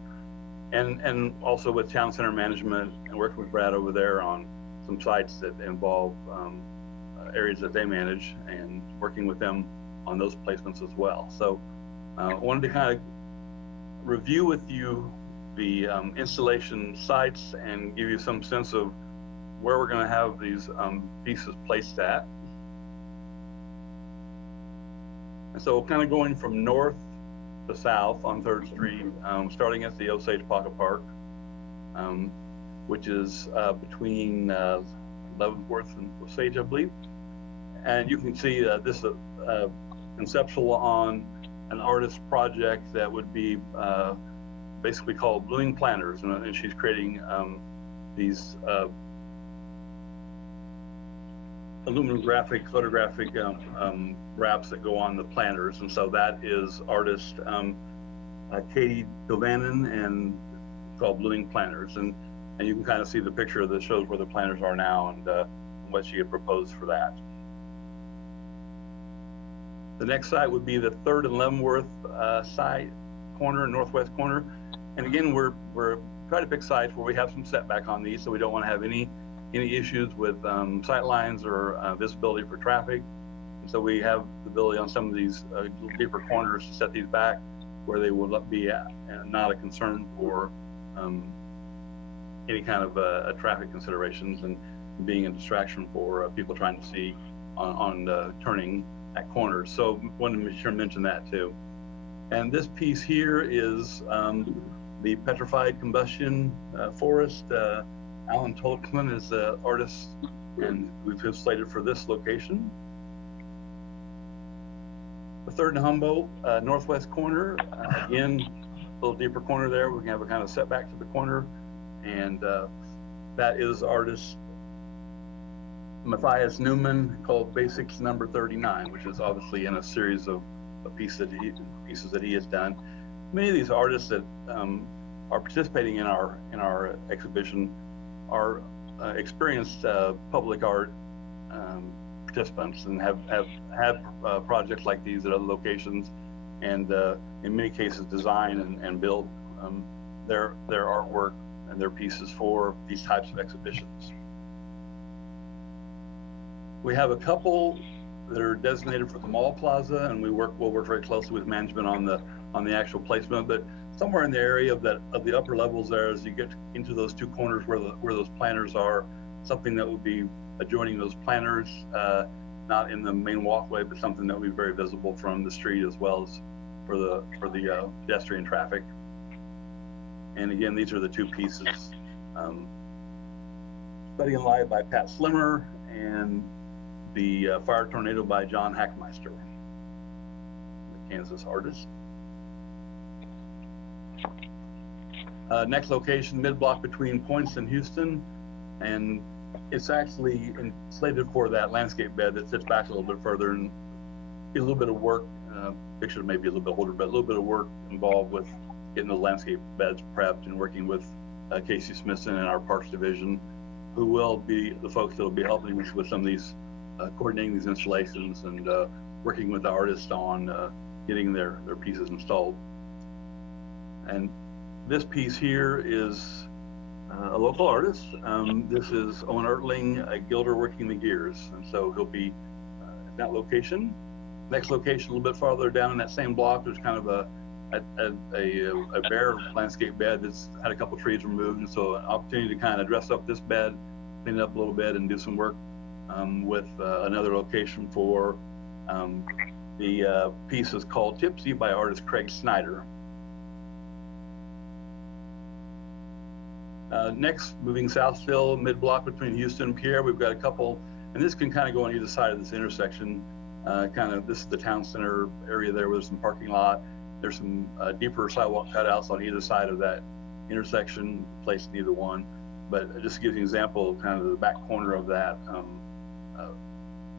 And also with Town Center Management and working with Brad over there on some sites that involve areas that they manage and working with them on those placements as well. So I wanted to kind of review with you the installation sites and give you some sense of where we're going to have these pieces placed at. And so kind of going from north to south on 3rd Street, starting at the Osage Pocket Park, which is between Leavenworth and Osage, I believe. And you can see this conceptual on an artist project that would be basically called Blooming Planners, and she's creating these aluminum photographic wraps that go on the planners. And so that is artist Katie Dovanin, and called Blooming Planners. And you can kind of see the picture that shows where the planners are now and what she had proposed for that. The next site would be the 3rd and Leavenworth site corner, northwest corner. And again, we're trying to pick sites where we have some setback on these, so we don't want to have any issues with sight lines or visibility for traffic. And so we have the ability on some of these deeper corners to set these back where they will be not a concern for any kind of traffic considerations and being a distraction for people trying to see on turning at corners. So wanted to make sure to mention that too. And this piece here is the Petrified Combustion Forest. Alan Tolkman is the artist, and we've slated for this location. The 3rd and Humboldt, northwest corner, again, a little deeper corner there. We can have a kind of setback to the corner, and that is artist Matthias Newman, called Basics Number 39, which is obviously in a series of pieces that he has done. Many of these artists that are participating in our exhibition are experienced public art participants and have had projects like these at other locations, and in many cases design and build their artwork and their pieces for these types of exhibitions. We have a couple that are designated for the Mall Plaza, and we'll work very closely with management on the actual placement. But somewhere in the area of the upper levels there, as you get into those two corners where those planners are, something that would be adjoining those planners, not in the main walkway, but something that would be very visible from the street as well as for the pedestrian traffic. And again, these are the two pieces. Studying Live by Pat Slimmer and the Fire Tornado by John Hackmeister, the Kansas artist. Next location, mid-block between Points and Houston, and it's actually slated for that landscape bed that sits back a little bit further, and a little bit of work, picture maybe a little bit older, but a little bit of work involved with getting the landscape beds prepped and working with Casey Smithson and our Parks Division who will be the folks that will be helping us with some of these, coordinating these installations and working with the artists on getting their pieces installed. And this piece here is a local artist. This is Owen Ertling, a gilder working the gears. And so he'll be at that location. Next location, a little bit farther down in that same block, there's kind of a bare landscape bed that's had a couple trees removed. And so an opportunity to kind of dress up this bed, clean it up a little bit, and do some work with another location for the piece is called Tipsy by artist Craig Snyder. Next, moving south still, mid-block between Houston and Pierre, we've got a couple, and this can kind of go on either side of this intersection. This is the town center area there with some parking lot. There's some deeper sidewalk cutouts on either side of that intersection, placed in either one. But just to give you an example of kind of the back corner of that,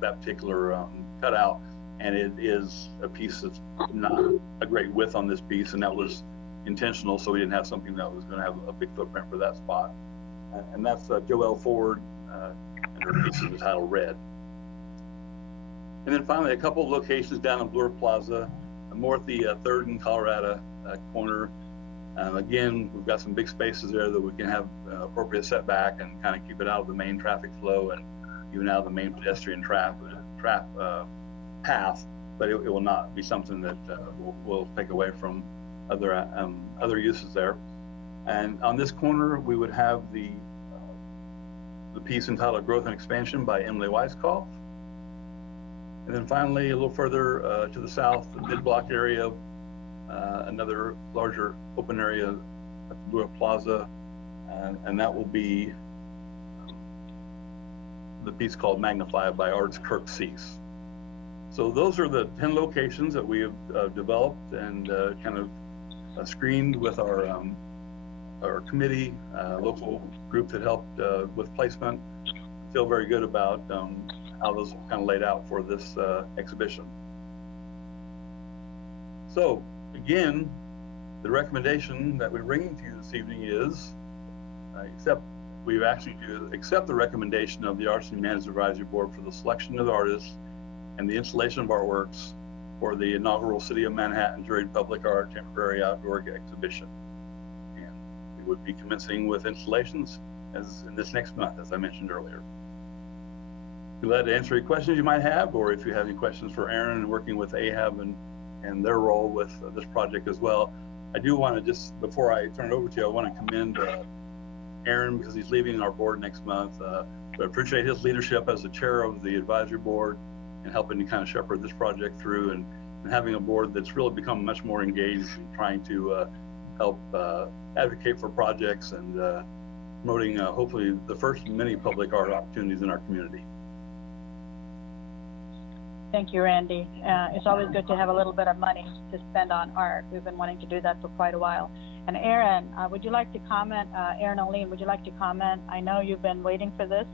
that particular cutout, and it is a piece that's not a great width on this piece, and that was intentional, so we didn't have something that was going to have a big footprint for that spot. And that's Joelle Ford, and her piece is entitled Red. And then finally, a couple of locations down in Bloor Plaza, more at the 3rd and Colorado corner. Again, we've got some big spaces there that we can have appropriate setback and kind of keep it out of the main traffic flow and even out of the main pedestrian path, but it will not be something that will take away from other uses there. And on this corner, we would have the piece entitled Growth and Expansion by Emily Weiskopf. And then finally, a little further to the south, the mid-block area, another larger open area at the Bloor Plaza, and that will be the piece called Magnify by artist Kirk Cease. So those are the 10 locations that we have developed and kind of screened with our committee, local group that helped with placement. Feel very good about how those are kind of laid out for this exhibition. So again, the recommendation that we're bringing to you this evening is we've actually to accept the recommendation of the Arts and Humanities Advisory Board for the selection of the artists and the installation of artworks for the inaugural City of Manhattan Juried Public Art Temporary Outdoor Exhibition. And we would be commencing with installations as in this next month, as I mentioned earlier. Be glad to answer any questions you might have, or if you have any questions for Aaron and working with AHAB and their role with this project as well. I do want to just, before I turn it over to you, I want to commend Aaron because he's leaving our board next month. But I appreciate his leadership as the chair of the advisory board and helping to kind of shepherd this project through and having a board that's really become much more engaged in trying to help advocate for projects and promoting hopefully the first of many public art opportunities in our community. Thank you, Randy. It's always good to have a little bit of money to spend on art. We've been wanting to do that for quite a while. And Aaron, would you like to comment? Aaron Oline, would you like to comment? I know you've been waiting for this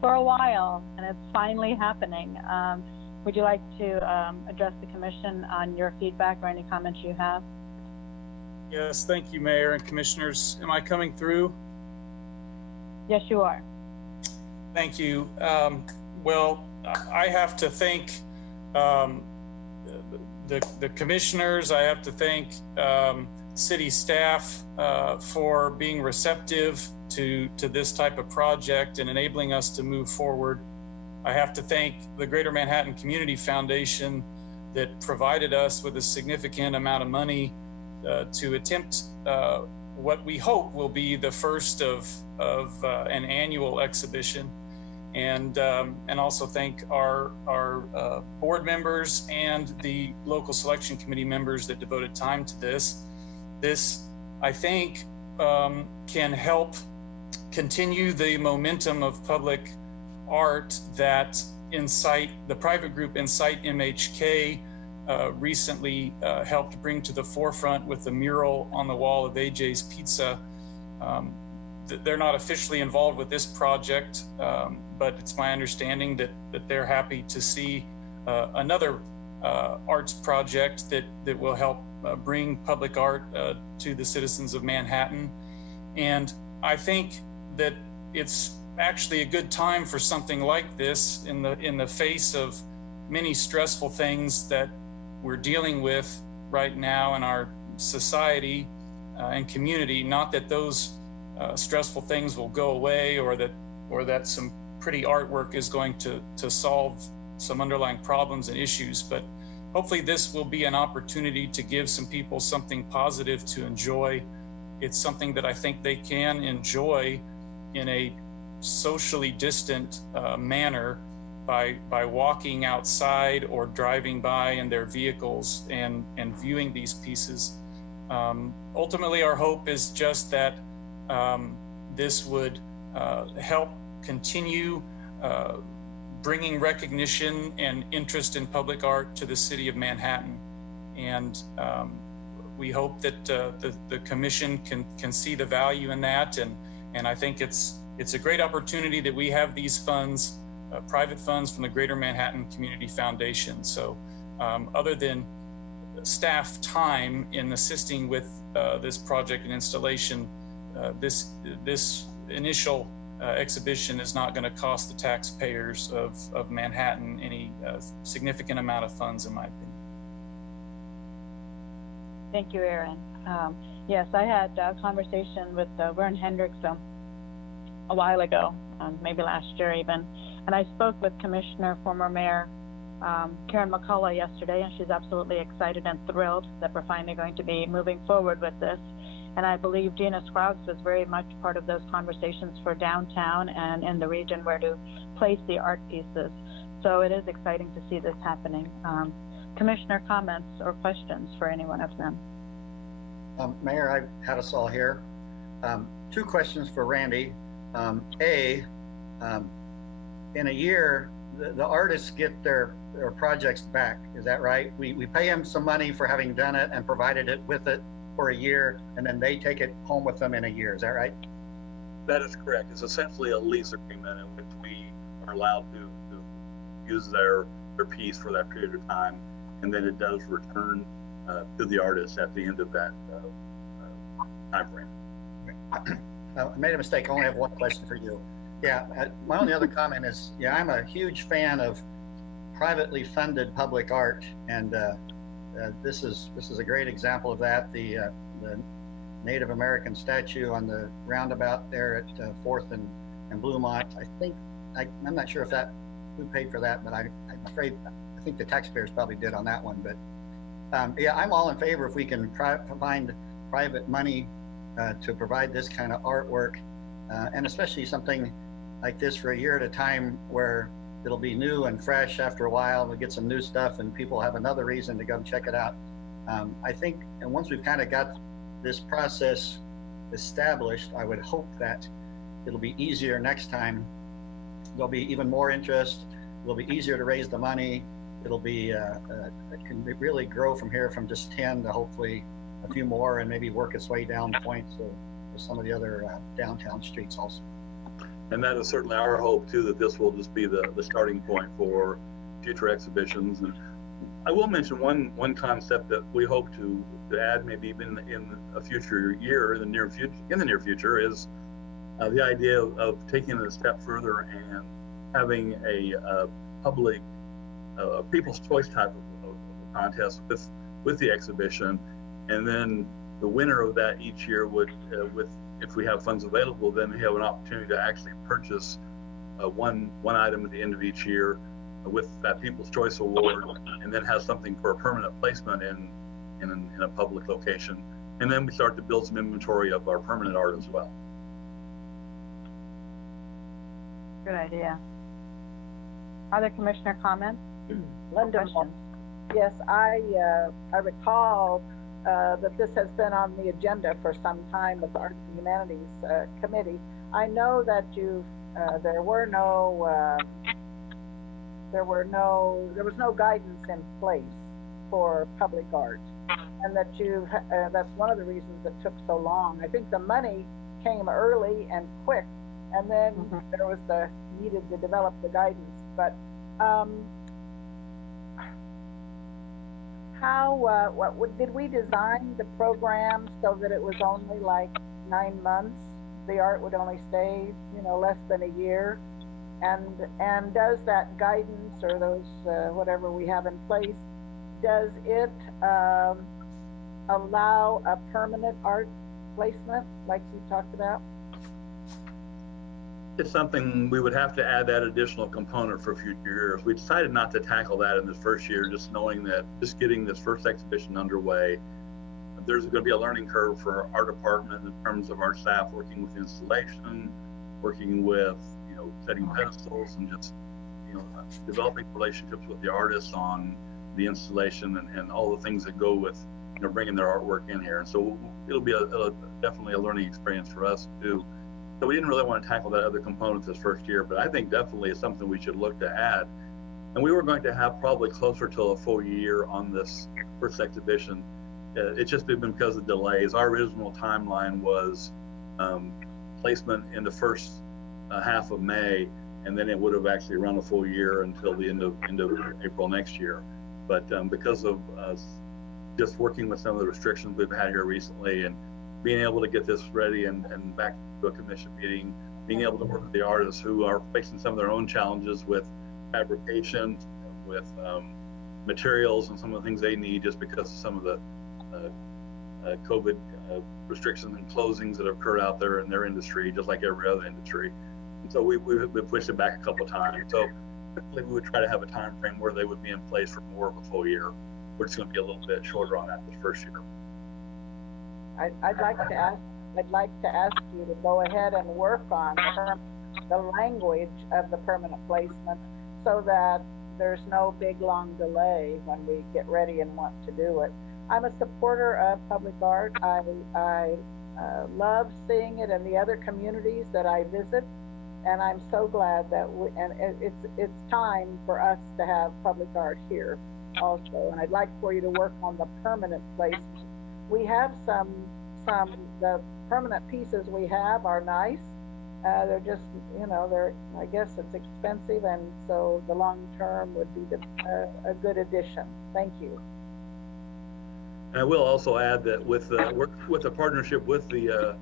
for a while, and it's finally happening. Would you like to address the commission on your feedback or any comments you have? Yes, thank you, Mayor and Commissioners. Am I coming through? Yes, you are. Thank you. Well, I have to thank the commissioners. I have to thank city staff for being receptive to this type of project and enabling us to move forward. I have to thank the Greater Manhattan Community Foundation that provided us with a significant amount of money to attempt what we hope will be the first of an annual exhibition. And also thank our board members and the local selection committee members that devoted time to this. This, I think, can help continue the momentum of public art that the private group Incite MHK recently helped bring to the forefront with the mural on the wall of AJ's Pizza. They're not officially involved with this project, but it's my understanding that they're happy to see another arts project that will help bring public art to the citizens of Manhattan. And I think that it's actually a good time for something like this in the face of many stressful things that we're dealing with right now in our society and community. Not that those stressful things will go away, or that some pretty artwork is going to solve some underlying problems and issues, but hopefully this will be an opportunity to give some people something positive to enjoy. It's something that I think they can enjoy in a socially distant manner by walking outside or driving by in their vehicles and viewing these pieces. Ultimately, our hope is just that this would help continue bringing recognition and interest in public art to the city of Manhattan. And we hope that the commission can see the value in that. And I think it's a great opportunity that we have these funds, private funds from the Greater Manhattan Community Foundation. So other than staff time in assisting with this project and installation, this initial exhibition is not going to cost the taxpayers of Manhattan any significant amount of funds, in my opinion. Thank you, Aaron. Yes, I had a conversation with Vern Hendricks a while ago, maybe last year even, and I spoke with Commissioner, former Mayor Karen McCullough yesterday, and she's absolutely excited and thrilled that we're finally going to be moving forward with this. And I believe Gina Scruggs was very much part of those conversations for downtown and in the region where to place the art pieces. So it is exciting to see this happening. Commissioner, comments or questions for any one of them? Mayor, I had us all here. 2 questions for Randy. In a year, the artists get their projects back. Is that right? We pay them some money for having done it and provided it with it for a year, and then they take it home with them in a year. Is that right? That is correct. It's essentially a lease agreement in which we are allowed to use their piece for that period of time, and then it does return to the artist at the end of that time frame. I made a mistake. I only have one question for you. Yeah, my only other comment is, yeah, I'm a huge fan of privately funded public art, and this is a great example of that. The Native American statue on the roundabout there at 4th and Bluemont. I'm not sure if who paid for that, but I'm afraid I think the taxpayers probably did on that one. But yeah, I'm all in favor if we can find private money to provide this kind of artwork, and especially something like this for a year at a time where it'll be new and fresh. After a while, we'll get some new stuff and people have another reason to go check it out. I think, and once we've kind of got this process established, I would hope that it'll be easier next time. There'll be even more interest. It'll be easier to raise the money. It'll be, it can really grow from here from just 10 to hopefully a few more, and maybe work its way down points to some of the other downtown streets also. And that is certainly our hope too, that this will just be the starting point for future exhibitions. And I will mention one concept that we hope to add, maybe even in a future year, in the near future, is the idea of taking it a step further and having a public, people's choice type of contest with the exhibition, and then the winner of that each year would, if we have funds available, then we have an opportunity to actually purchase one item at the end of each year with that People's Choice Award, and then have something for a permanent placement in a public location. And then we start to build some inventory of our permanent art as well. Good idea. Other commissioner comments? Linda, yes, I recall that this has been on the agenda for some time with the Arts and Humanities Committee. I know that there was no guidance in place for public art, and that that's one of the reasons it took so long. I think the money came early and quick, and then there was needed to develop the guidance. But did we design the program so that it was only like 9 months the art would only stay, less than a year. And does that guidance or those, whatever we have in place, does it allow a permanent art placement like you talked about? It's something we would have to add that additional component for future years. We decided not to tackle that in this first year, just knowing that just getting this first exhibition underway, there's going to be a learning curve for our department in terms of our staff working with installation, working with, setting pedestals and just, developing relationships with the artists on the installation and all the things that go with, bringing their artwork in here. And so it'll be definitely a learning experience for us too. So we didn't really want to tackle that other component this first year, but I think definitely it's something we should look to add. And we were going to have probably closer to a full year on this first exhibition. It's just been because of delays. Our original timeline was placement in the first half of May, and then it would have actually run a full year until the end of April next year. But because of just working with some of the restrictions we've had here recently and being able to get this ready and back to a commission meeting, being able to work with the artists who are facing some of their own challenges with fabrication, with materials and some of the things they need just because of some of the COVID restrictions and closings that occur out there in their industry, just like every other industry. And so we've pushed it back a couple of times. So typically we would try to have a time frame where they would be in place for more of a full year. We're just going to be a little bit shorter on that this first year. I'd like to ask you to go ahead and work on the language of the permanent placement so that there's no big long delay when we get ready and want to do it. I'm a supporter of public art. I love seeing it in the other communities that I visit, and I'm so glad that it's time for us to have public art here also. And I'd like for you to work on the permanent placement. We have the permanent pieces we have are nice. They're just, I guess it's expensive, and so the long term would be a good addition. Thank you. And I will also add that with a partnership with the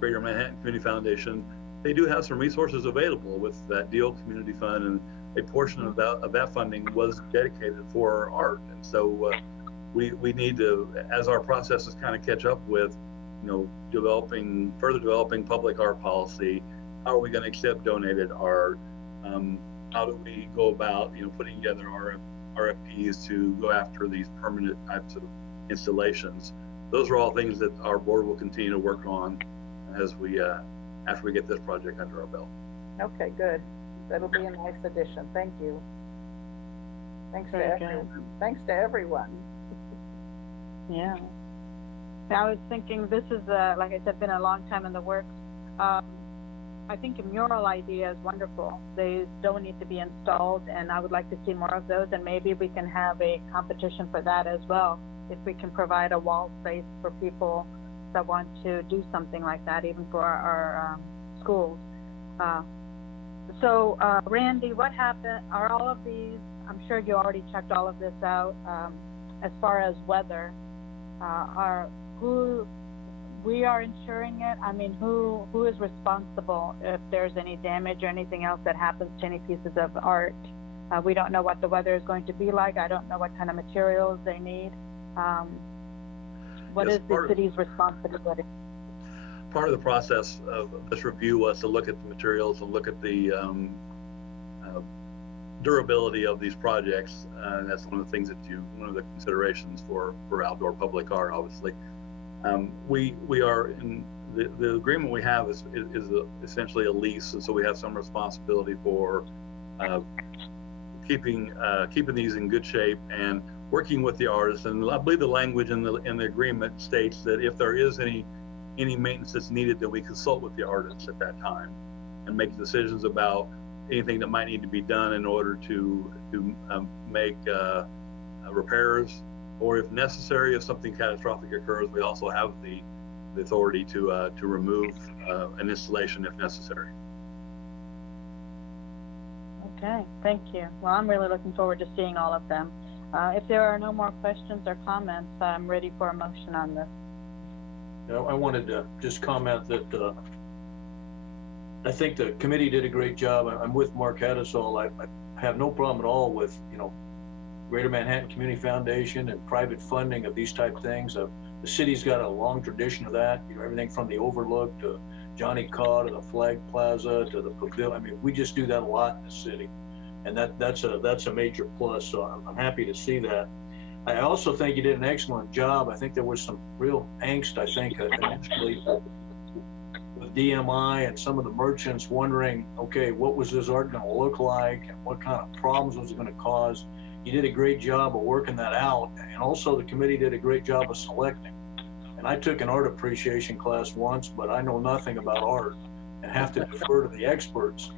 Greater Manhattan Community Foundation, they do have some resources available with that Deal Community Fund, and a portion of that funding was dedicated for art. And so we need to, as our processes kind of catch up with, further developing public art policy, how are we going to accept donated art? How do we go about, putting together RFPs to go after these permanent types of installations? Those are all things that our board will continue to work on as after we get this project under our belt. Okay, good. That'll be a nice addition. Thank you. Thanks to everyone. Thanks to everyone. Yeah. I was thinking this is, like I said, been a long time in the works. I think a mural idea is wonderful. They don't need to be installed, and I would like to see more of those, and maybe we can have a competition for that as well, if we can provide a wall space for people that want to do something like that, even for our schools. So Randy, what happened, are all of these, I'm sure you already checked all of this out, as far as weather, we are insuring it? I mean, who is responsible if there's any damage or anything else that happens to any pieces of art? We don't know what the weather is going to be like. I don't know what kind of materials they need. What is the city's responsibility? Part of the process of this review was to look at the materials and look at the durability of these projects. And that's one of the things one of the considerations for outdoor public art, obviously. We are in the agreement we have is essentially a lease, and so we have some responsibility for keeping these in good shape and working with the artists. And I believe the language in the agreement states that if there is any maintenance that's needed, that we consult with the artists at that time and make decisions about anything that might need to be done in order to make repairs. Or if necessary, if something catastrophic occurs, we also have the authority to remove an installation if necessary. Okay, thank you. Well, I'm really looking forward to seeing all of them. If there are no more questions or comments, I'm ready for a motion on this. I wanted to just comment that I think the committee did a great job. I'm with Mark Hattisall. I have no problem at all with, Greater Manhattan Community Foundation and private funding of these type things. The city's got a long tradition of that, everything from the Overlook to Johnny Caw to the Flag Plaza to the Pavilion. I mean, we just do that a lot in the city. And that's a major plus, so I'm happy to see that. I also think you did an excellent job. I think there was some real angst, I think, initially with DMI and some of the merchants wondering, okay, what was this art going to look like and what kind of problems was it going to cause? You did a great job of working that out, and also the committee did a great job of selecting. And I took an art appreciation class once, but I know nothing about art and have to defer to the experts.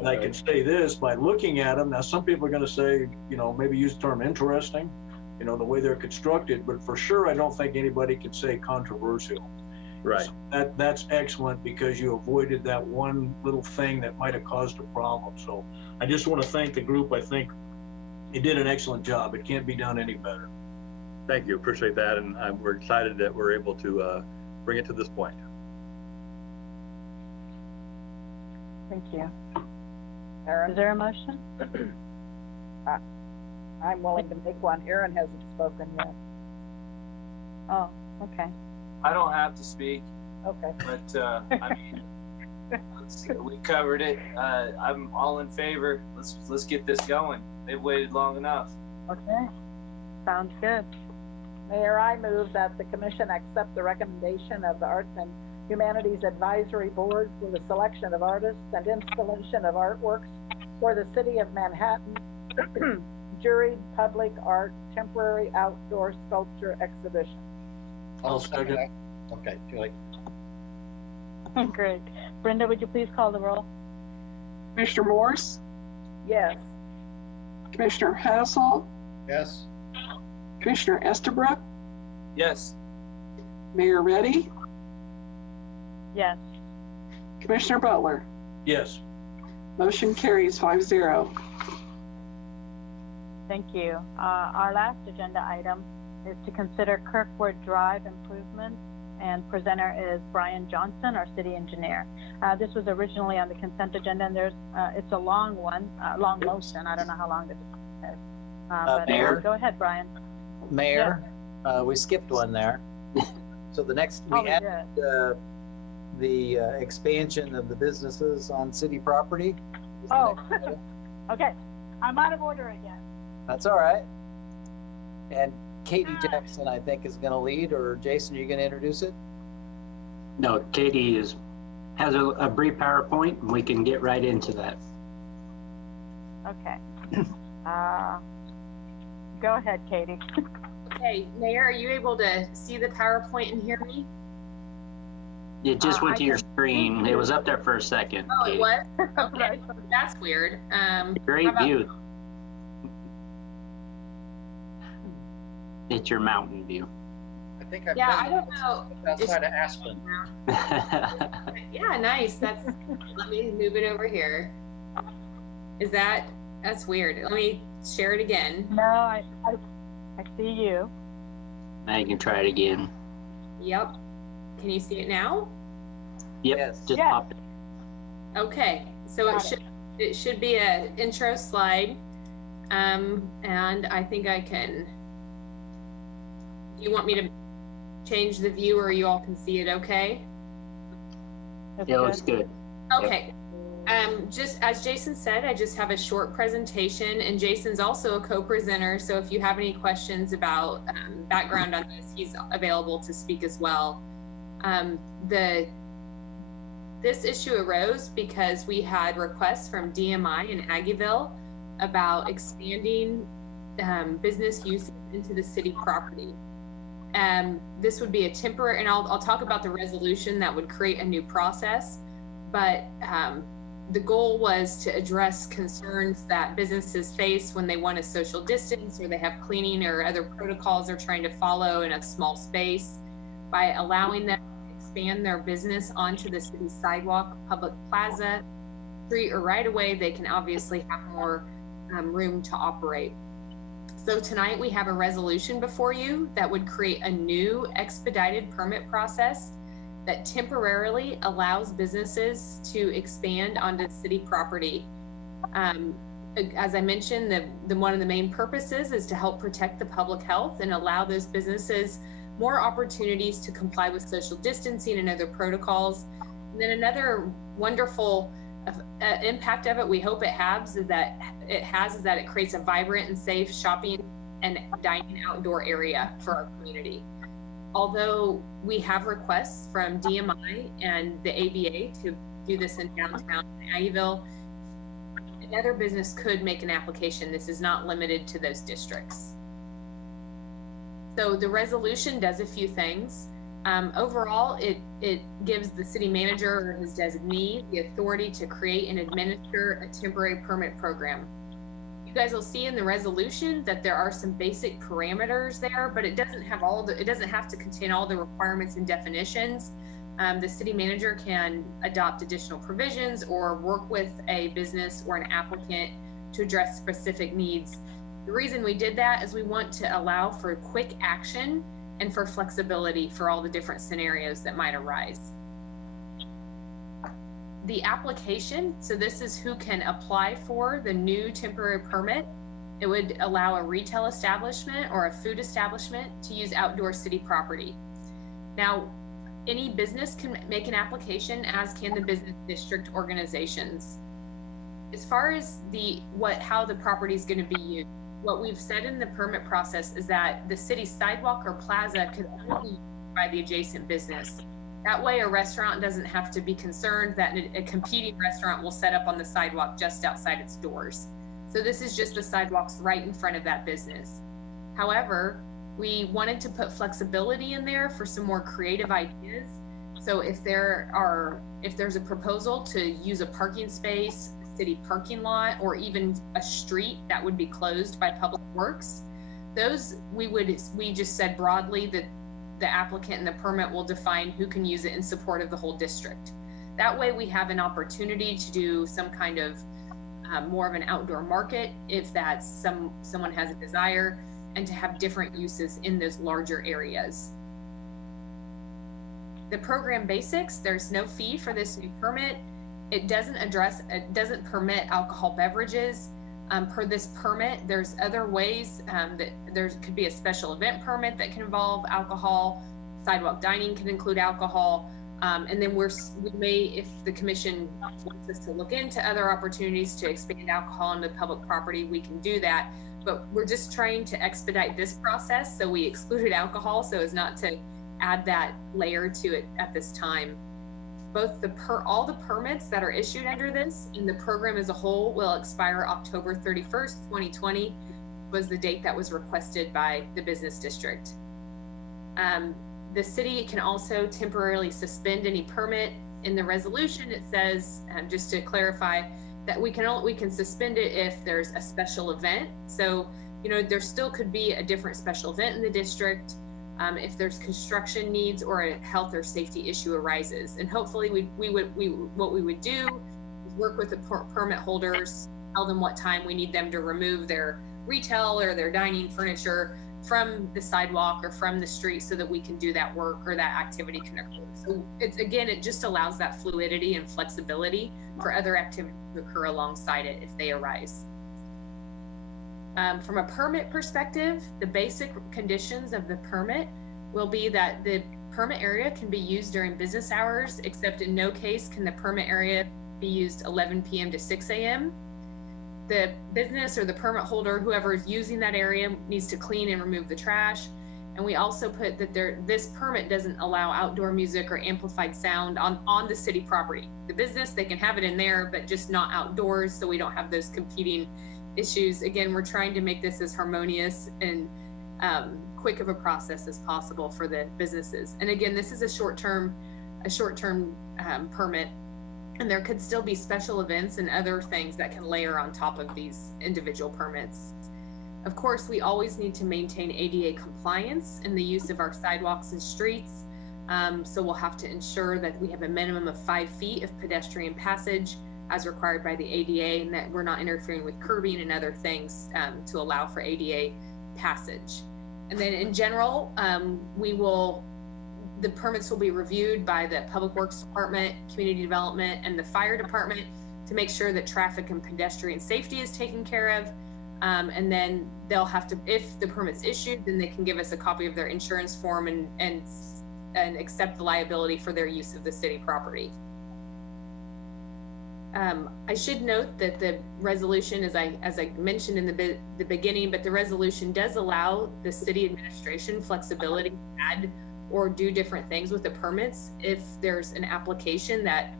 And I can say this, by looking at them, now some people are going to say, maybe use the term interesting, the way they're constructed, but for sure I don't think anybody can say controversial. Right. So that's excellent because you avoided that one little thing that might have caused a problem. So I just want to thank the group. I think you did an excellent job. It can't be done any better. Thank you. Appreciate that. And we're excited that we're able to bring it to this point. Thank you. Aaron? Is there a motion? I'm willing to make one. Aaron hasn't spoken yet. Oh, okay. I don't have to speak, Okay. but I mean, we covered it. I'm all in favor. Let's get this going. They've waited long enough. Okay. Sounds good. Mayor, I move that the commission accept the recommendation of the Arts and Humanities Advisory Board for the selection of artists and installation of artworks for the City of Manhattan juried public art temporary outdoor sculpture exhibition. I'll second that. Okay, Julie. Great. Brenda, would you please call the roll? Commissioner Morse, Yes. Commissioner Hattisall, Yes. Commissioner Estabrook, Yes. Mayor Reddy, Yes. Commissioner Butler. Yes. Motion carries 5-0. Thank you. Our last agenda item is to consider Kirkwood Drive improvements, and presenter is Brian Johnson, our city engineer. This was originally on the consent agenda, and it's a long one, long motion. I don't know how long this is. But Mayor? go ahead, Brian. Mayor, we skipped one there. So the next, we had the expansion of the businesses on city property. Oh, okay. I'm out of order again. That's all right. And Katie Jackson, I think, is going to lead, or Jason, are you going to introduce it? No, Katie has a brief PowerPoint, and we can get right into that. Okay. Go ahead, Katie. Okay, Mayor, are you able to see the PowerPoint and hear me? It just went to your screen. It was up there for a second. Oh, Katie. it was? Okay, that's weird. Great how about- view. It's your mountain view. I think I've Yeah, been I don't know. outside of Aspen. Yeah, nice. Let me move it over here. That's weird. Let me share it again. No, I see you. Now you can try it again. Yep. Can you see it now? Yep, Yes. just Yes. pop it. Okay, so it should be a intro slide. And I think I can. Do you want me to change the view, or you all can see it okay? That's It looks good. Okay. Just as Jason said, I just have a short presentation, and Jason's also a co-presenter. So if you have any questions about background on this, he's available to speak as well. This issue arose because we had requests from DMI in Aggieville about expanding business use into the city property. This would be a temporary, and I'll talk about the resolution that would create a new process, but the goal was to address concerns that businesses face when they want to social distance, or they have cleaning or other protocols they're trying to follow in a small space. By allowing them to expand their business onto the city sidewalk, public plaza, street, or right away, they can obviously have more room to operate. So tonight we have a resolution before you that would create a new expedited permit process that temporarily allows businesses to expand onto city property. As I mentioned, one of the main purposes is to help protect the public health and allow those businesses more opportunities to comply with social distancing and other protocols. And then another wonderful impact of it, we hope it has, is that it creates a vibrant and safe shopping and dining outdoor area for our community. Although we have requests from DMI and the ABA to do this in downtown Aggieville, another business could make an application. This is not limited to those districts. So the resolution does a few things. Overall, it gives the city manager or his designee the authority to create and administer a temporary permit program. You guys will see in the resolution that there are some basic parameters there, but it doesn't have it doesn't have to contain all the requirements and definitions. The city manager can adopt additional provisions or work with a business or an applicant to address specific needs. The reason we did that is we want to allow for quick action and for flexibility for all the different scenarios that might arise. The application, so this is who can apply for the new temporary permit. It would allow a retail establishment or a food establishment to use outdoor city property. Now, any business can make an application, as can the business district organizations. As far as how the property is going to be used, what we've said in the permit process is that the city sidewalk or plaza could only be used by the adjacent business. That way a restaurant doesn't have to be concerned that a competing restaurant will set up on the sidewalk just outside its doors. So this is just the sidewalks right in front of that business. However, we wanted to put flexibility in there for some more creative ideas. So if there's a proposal to use a parking space, city parking lot, or even a street that would be closed by Public Works, those we just said broadly that the applicant and the permit will define who can use it in support of the whole district. That way we have an opportunity to do some kind of more of an outdoor market if that's someone has a desire, and to have different uses in those larger areas. The program basics, there's no fee for this new permit. It doesn't permit alcohol beverages. Per this permit, there's other ways that there could be a special event permit that can involve alcohol. Sidewalk dining can include alcohol. And then we may, if the commission wants us to look into other opportunities to expand alcohol into public property, we can do that. But we're just trying to expedite this process, so we excluded alcohol so as not to add that layer to it at this time. Both all the permits that are issued under this and the program as a whole will expire October 31st, 2020, was the date that was requested by the business district. The city can also temporarily suspend any permit. In the resolution, it says, just to clarify, that we can suspend it if there's a special event. So, there still could be a different special event in the district. If there's construction needs or a health or safety issue arises. And hopefully what we would do is work with the permit holders, tell them what time we need them to remove their retail or their dining furniture from the sidewalk or from the street so that we can do that work or that activity can occur. So it just allows that fluidity and flexibility for other activities to occur alongside it if they arise. From a permit perspective, the basic conditions of the permit will be that the permit area can be used during business hours, except in no case can the permit area be used 11 p.m. to 6 a.m. The business or the permit holder, whoever is using that area, needs to clean and remove the trash. And we also put that this permit doesn't allow outdoor music or amplified sound on the city property. The business, they can have it in there, but just not outdoors, so we don't have those competing issues. Again, we're trying to make this as harmonious and quick of a process as possible for the businesses. And again, this is a short-term permit, and there could still be special events and other things that can layer on top of these individual permits. Of course, we always need to maintain ADA compliance in the use of our sidewalks and streets. So we'll have to ensure that we have a minimum of 5 feet of pedestrian passage as required by the ADA, and that we're not interfering with curbing and other things to allow for ADA passage. And then in general, the permits will be reviewed by the Public Works Department, Community Development, and the Fire Department to make sure that traffic and pedestrian safety is taken care of. And then they'll have to, if the permit's issued, then they can give us a copy of their insurance form and accept the liability for their use of the city property. I should note that the resolution, as I mentioned in the beginning, but the resolution does allow the city administration flexibility to add or do different things with the permits if there's an application that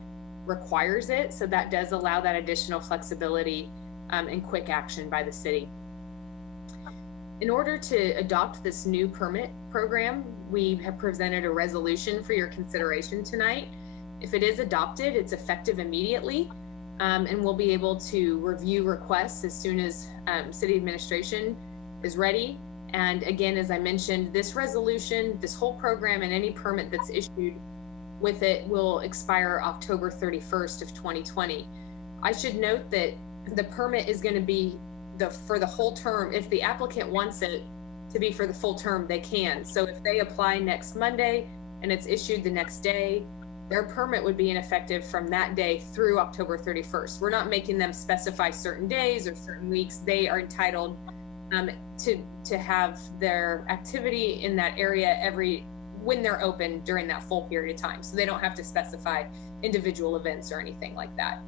requires it. So that does allow that additional flexibility and quick action by the city. In order to adopt this new permit program, we have presented a resolution for your consideration tonight. If it is adopted, it's effective immediately, and we'll be able to review requests as soon as city administration is ready. And again, as I mentioned, this resolution, this whole program, and any permit that's issued with it will expire October 31st of 2020. I should note that the permit is going to be for the whole term. If the applicant wants it to be for the full term, they can. So if they apply next Monday and it's issued the next day, their permit would be ineffective from that day through October 31st. We're not making them specify certain days or certain weeks. They are entitled to have their activity in that area when they're open during that full period of time. So they don't have to specify individual events or anything like that.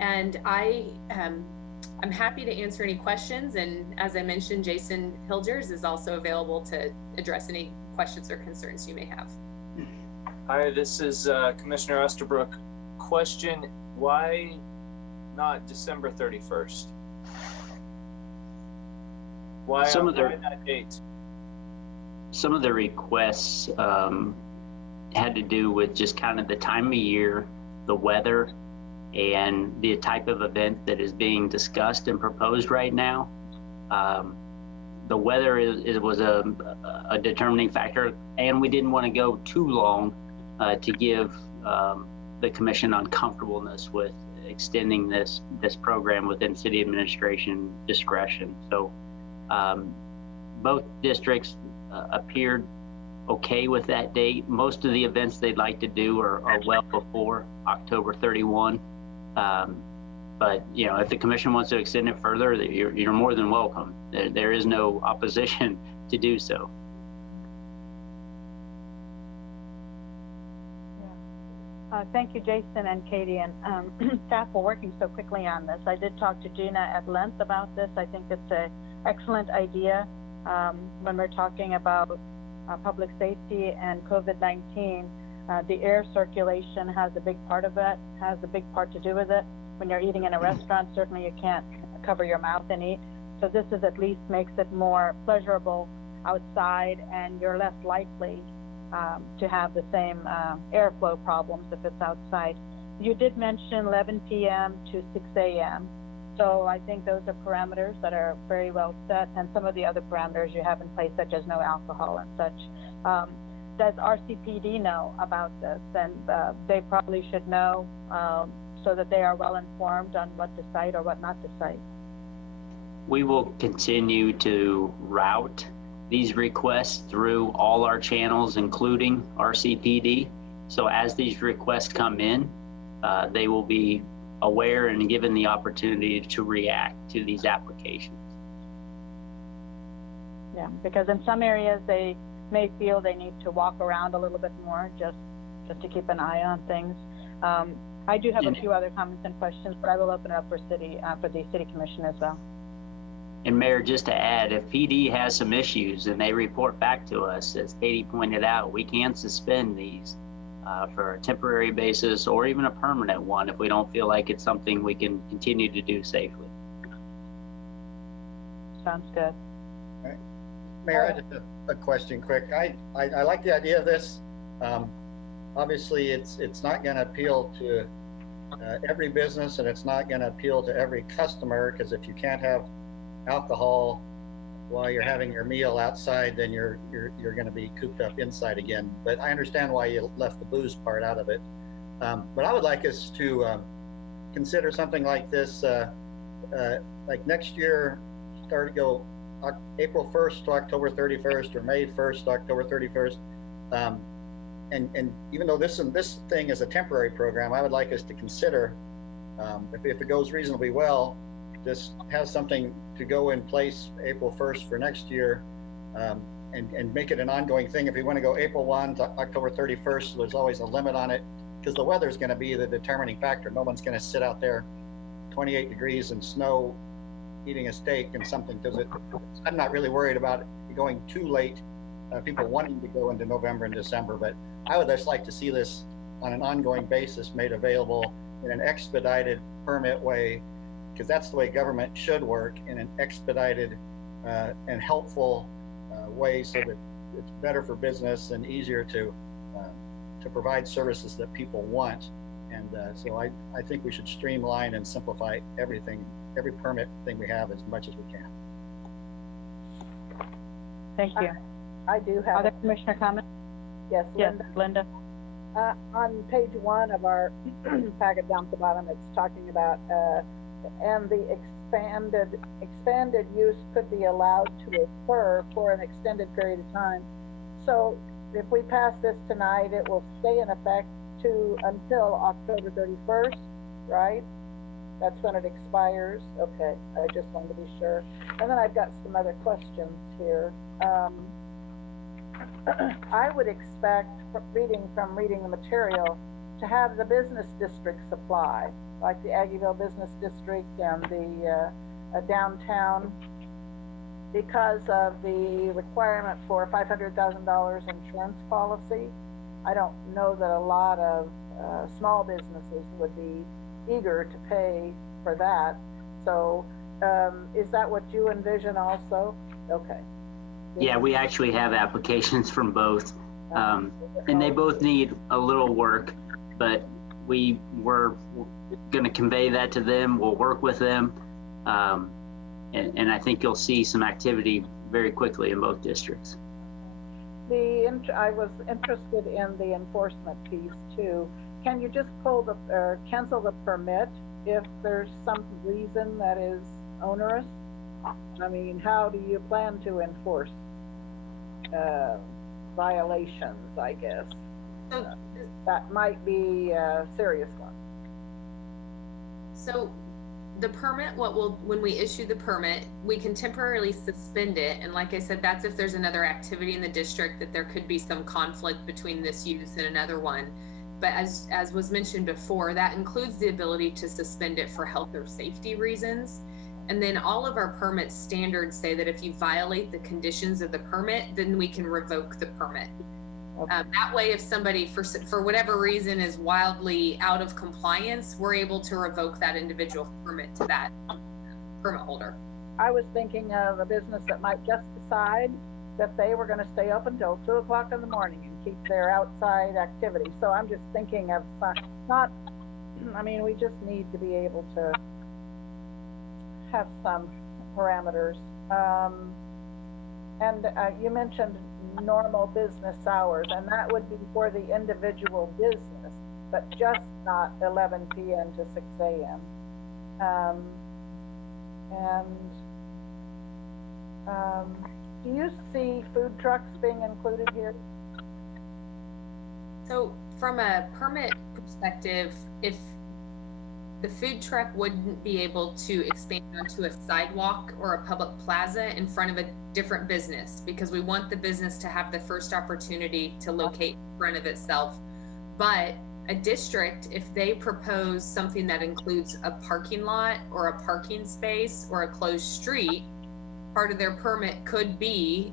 And I'm happy to answer any questions. And as I mentioned, Jason Hilgers is also available to address any questions or concerns you may have. Hi, this is Commissioner Estabrook. Question, why not December 31st? Why that date? Some of the requests had to do with just kind of the time of year, the weather, and the type of event that is being discussed and proposed right now. The weather was a determining factor, and we didn't want to go too long to give the commission uncomfortableness with extending this program within city administration discretion. So both districts appeared okay with that date. Most of the events they'd like to do are well before October 31. But you know, if the commission wants to extend it further, you're more than welcome. There is no opposition to do so. Thank you, Jason and Katie, and staff for working so quickly on this. I did talk to Gina at length about this. I think it's an excellent idea when we're talking about public safety and COVID-19. The air circulation has a big part of it, has a big part to do with it. When you're eating in a restaurant, certainly you can't cover your mouth and eat. So this is at least makes it more pleasurable outside, and you're less likely to have the same airflow problems if it's outside. You did mention 11 p.m. to 6 a.m. So I think those are parameters that are very well set, and some of the other parameters you have in place, such as no alcohol and such. Does RCPD know about this? And they probably should know so that they are well informed on what to cite or what not to cite. We will continue to route these requests through all our channels, including RCPD. So as these requests come in, they will be aware and given the opportunity to react to these applications. Yeah, because in some areas they may feel they need to walk around a little bit more just to keep an eye on things. I do have a few other comments and questions, but I will open it up for the city commission as well. And Mayor, just to add, if PD has some issues and they report back to us, as Katie pointed out, we can suspend these for a temporary basis or even a permanent one if we don't feel like it's something we can continue to do safely. Sounds good. All right. Mayor, I just have a question quick. I like the idea of this. Obviously, it's not going to appeal to every business, and it's not going to appeal to every customer, because if you can't have alcohol while you're having your meal outside, then you're going to be cooped up inside again. But I understand why you left the booze part out of it. But I would like us to consider something like this, like next year, go April 1st to October 31st or May 1st to October 31st. And even though this thing is a temporary program, I would like us to consider, if it goes reasonably well, this has something to go in place April 1st for next year, and make it an ongoing thing. If we want to go April 1 to October 31st, there's always a limit on it, because the weather is going to be the determining factor. No one's going to sit out there 28 degrees and snow eating a steak and something, because I'm not really worried about it going too late, people wanting to go into November and December, but I would just like to see this on an ongoing basis made available in an expedited permit way, because that's the way government should work, in an expedited and helpful way, so that it's better for business and easier to provide services that people want. And so I think we should streamline and simplify everything, every permit thing we have, as much as we can. Thank you. I do have. Other commissioner comments? Yes, Yes, Linda. Linda. On page 1 of our packet down at the bottom, it's talking about, and the expanded use could be allowed to occur for an extended period of time. So if we pass this tonight, it will stay in effect until October 31st, right? That's when it expires. Okay, I just wanted to be sure. And then I've got some other questions here. I would expect, reading the material, to have the business districts apply, like the Aggieville Business District and the downtown, because of the requirement for $500,000 insurance policy. I don't know that a lot of small businesses would be eager to pay for that. So is that what you envision also? Okay. Yeah, we actually have applications from both, and they both need a little work, but we're going to convey that to them. We'll work with them, and I think you'll see some activity very quickly in both districts. I was interested in the enforcement piece too. Can you just cancel the permit if there's some reason that is onerous? I mean, how do you plan to enforce violations, I guess? That might be a serious one. So the permit, when we issue the permit, we can temporarily suspend it. And like I said, that's if there's another activity in the district that there could be some conflict between this use and another one. But as was mentioned before, that includes the ability to suspend it for health or safety reasons. And then all of our permit standards say that if you violate the conditions of the permit, then we can revoke the permit. Okay. That way, if somebody, for whatever reason, is wildly out of compliance, we're able to revoke that individual permit to that permit holder. I was thinking of a business that might just decide that they were going to stay open until 2 o'clock in the morning and keep their outside activity. So I'm just thinking of we just need to be able to have some parameters. And you mentioned normal business hours, and that would be for the individual business, but just not 11 p.m. to 6 a.m. Do you see food trucks being included here? So from a permit perspective, if the food truck wouldn't be able to expand onto a sidewalk or a public plaza in front of a different business, because we want the business to have the first opportunity to locate in front of itself. But a district, if they propose something that includes a parking lot or a parking space or a closed street, part of their permit could be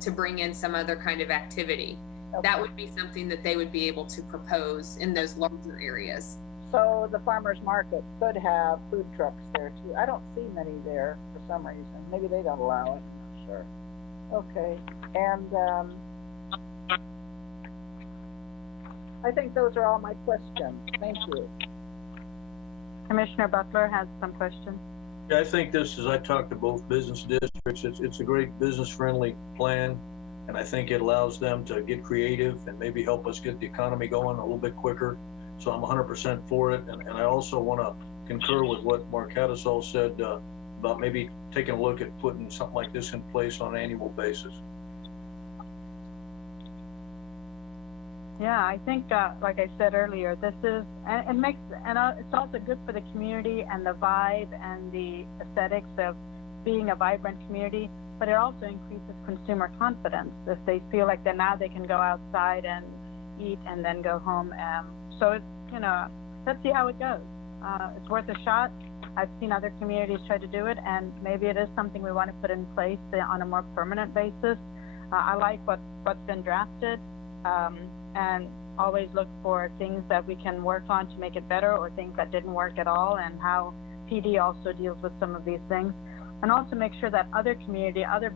to bring in some other kind of activity. Okay. That would be something that they would be able to propose in those larger areas. So the farmer's market could have food trucks there too. I don't see many there for some reason. Maybe they don't allow it. I'm not sure. Okay. And I think those are all my questions. Thank you. Commissioner Butler has some questions. Yeah, I think this, as I talked to both business districts, it's a great business-friendly plan, and I think it allows them to get creative and maybe help us get the economy going a little bit quicker. So I'm 100% for it, and I also want to concur with what Mark Hattasol said about maybe taking a look at putting something like this in place on an annual basis. Yeah, I think, like I said earlier, this is, and it makes, and it's also good for the community and the vibe and the aesthetics of being a vibrant community, but it also increases consumer confidence if they feel like that now they can go outside and eat and then go home. So it's, you know, let's see how it goes. It's worth a shot. I've seen other communities try to do it, and maybe it is something we want to put in place on a more permanent basis. I like what's been drafted. And always look for things that we can work on to make it better, or things that didn't work at all, and how PD also deals with some of these things. And also make sure that other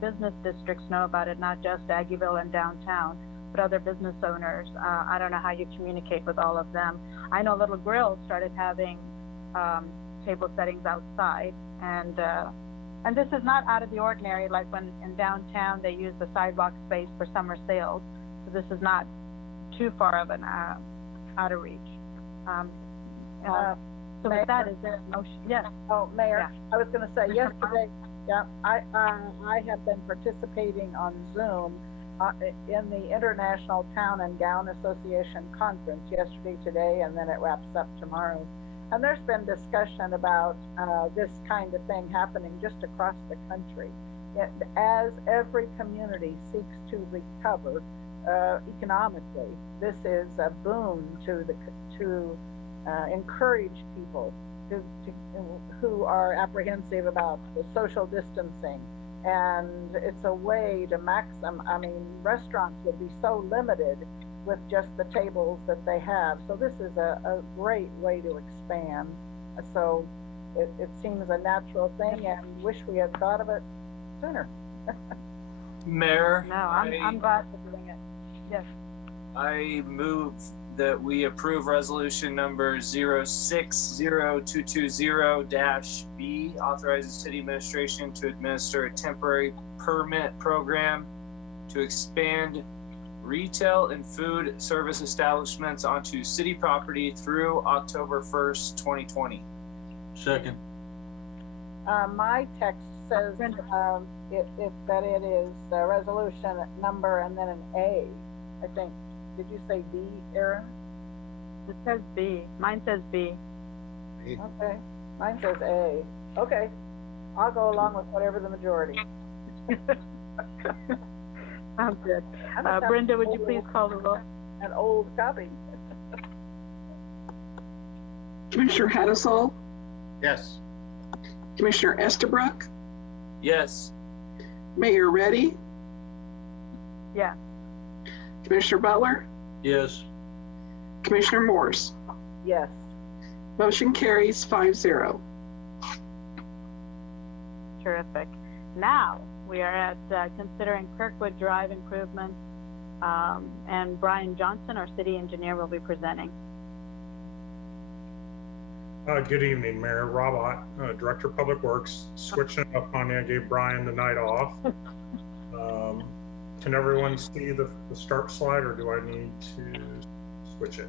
business districts know about it, not just Aggieville and downtown, but other business owners. I don't know how you communicate with all of them. I know Little Grill started having table settings outside, and this is not out of the ordinary, like when in downtown they use the sidewalk space for summer sales. So this is not too far of an out of reach. So with that, is there a motion? Yes. Oh, Mayor, Yeah. I was going to say yesterday, yeah, I have been participating on Zoom in the International Town and Gown Association conference yesterday, today, and then it wraps up tomorrow. And there's been discussion about this kind of thing happening just across the country. As every community seeks to recover economically, this is a boon to encourage people who are apprehensive about the social distancing, and it's a way to restaurants would be so limited with just the tables that they have. So this is a great way to expand. So it seems a natural thing, and wish we had thought of it sooner. Mayor? No, I'm glad for doing it. Yes. I move that we approve resolution number 060220-B, authorizes city administration to administer a temporary permit program to expand retail and food service establishments onto city property through October 1st, 2020. Second. My text says that it is a resolution number and then an A, I think. Did you say B, Aaron? It says B. Mine says B. Okay. Mine says A. Okay. I'll go along with whatever the majority. Sounds good. Brenda, would you please call the roll? An old copy. Commissioner Hattasol, Yes. Commissioner Estabrook, Yes. Mayor Reddy, Yeah. Commissioner Butler, Yes. Commissioner Morse. Yes. Motion carries 5-0. Terrific. Now we are at considering Kirkwood Drive improvements, and Brian Johnson, our city engineer, will be presenting. Good evening, Mayor. Rob Ott, Director of Public Works. Switching it up on you, I gave Brian the night off. Can everyone see the start slide, or do I need to switch it?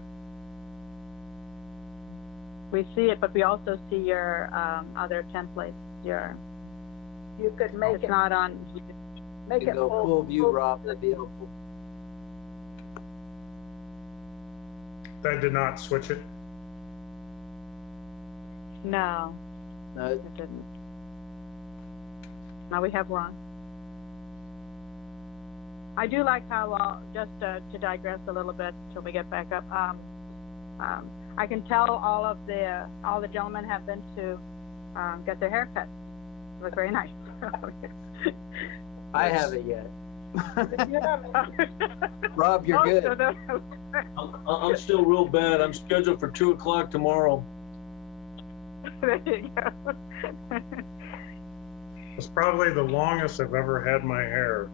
We see it, but we also see your other templates. You could make It's it not on. make You it go full view, Rob, that'd be helpful. That did not switch it. No, No, it didn't. Now we have Ron. I do like how, just to digress a little bit till we get back up, I can tell all the gentlemen have been to get their hair cut. It was very nice. I haven't yet. You haven't. Rob, you're good. I'm still real bad. I'm scheduled for 2 o'clock tomorrow. There you go. It's probably the longest I've ever had my hair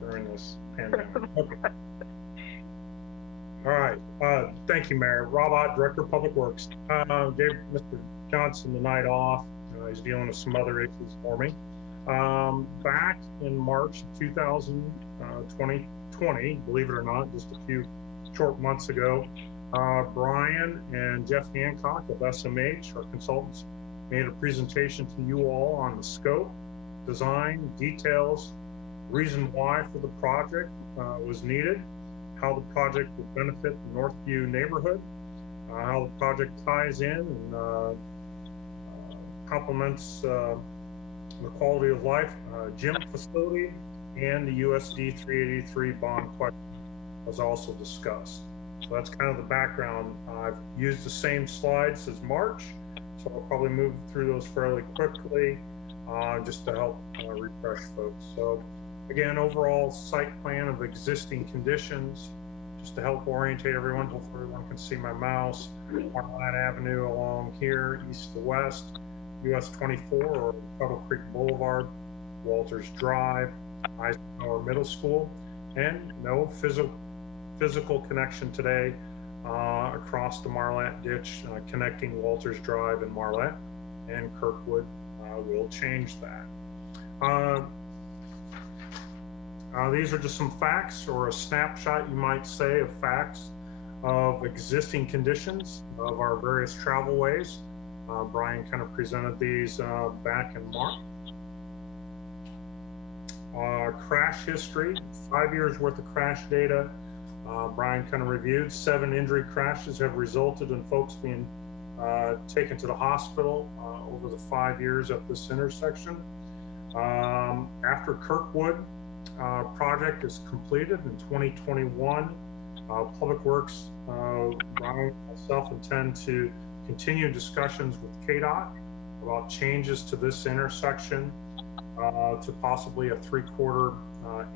during this pandemic. Okay. All right. Thank you, Mayor. Rob Ott, Director of Public Works. Gave Mr. Johnson the night off. He's dealing with some other issues for me. Back in March of 2020, believe it or not, just a few short months ago, Brian and Jeff Hancock of SMH, our consultants, made a presentation to you all on the scope, design, details, reason why for the project was needed, how the project will benefit the Northview neighborhood, how the project ties in and complements the quality of life, gym facility, and the USD 383 bond question was also discussed. So that's kind of the background. I've used the same slides as March, so I'll probably move through those fairly quickly just to help refresh folks. So again, overall site plan of existing conditions, just to help orientate everyone. Hopefully everyone can see my mouse. Marlette Avenue along here, east to west, US 24 or Tuttle Creek Boulevard, Walters Drive, Eisenhower Middle School, and no physical connection today across the Marlette ditch connecting Walters Drive and Marlette, and Kirkwood will change that. These are just some facts, or a snapshot, you might say, of facts of existing conditions of our various travelways. Brian kind of presented these back in March. Crash history, 5 years worth of crash data. Brian kind of reviewed 7 injury crashes have resulted in folks being taken to the hospital over the 5 years at this intersection. After Kirkwood project is completed in 2021, Public Works, Brian and myself intend to continue discussions with KDOT about changes to this intersection to possibly a 3/4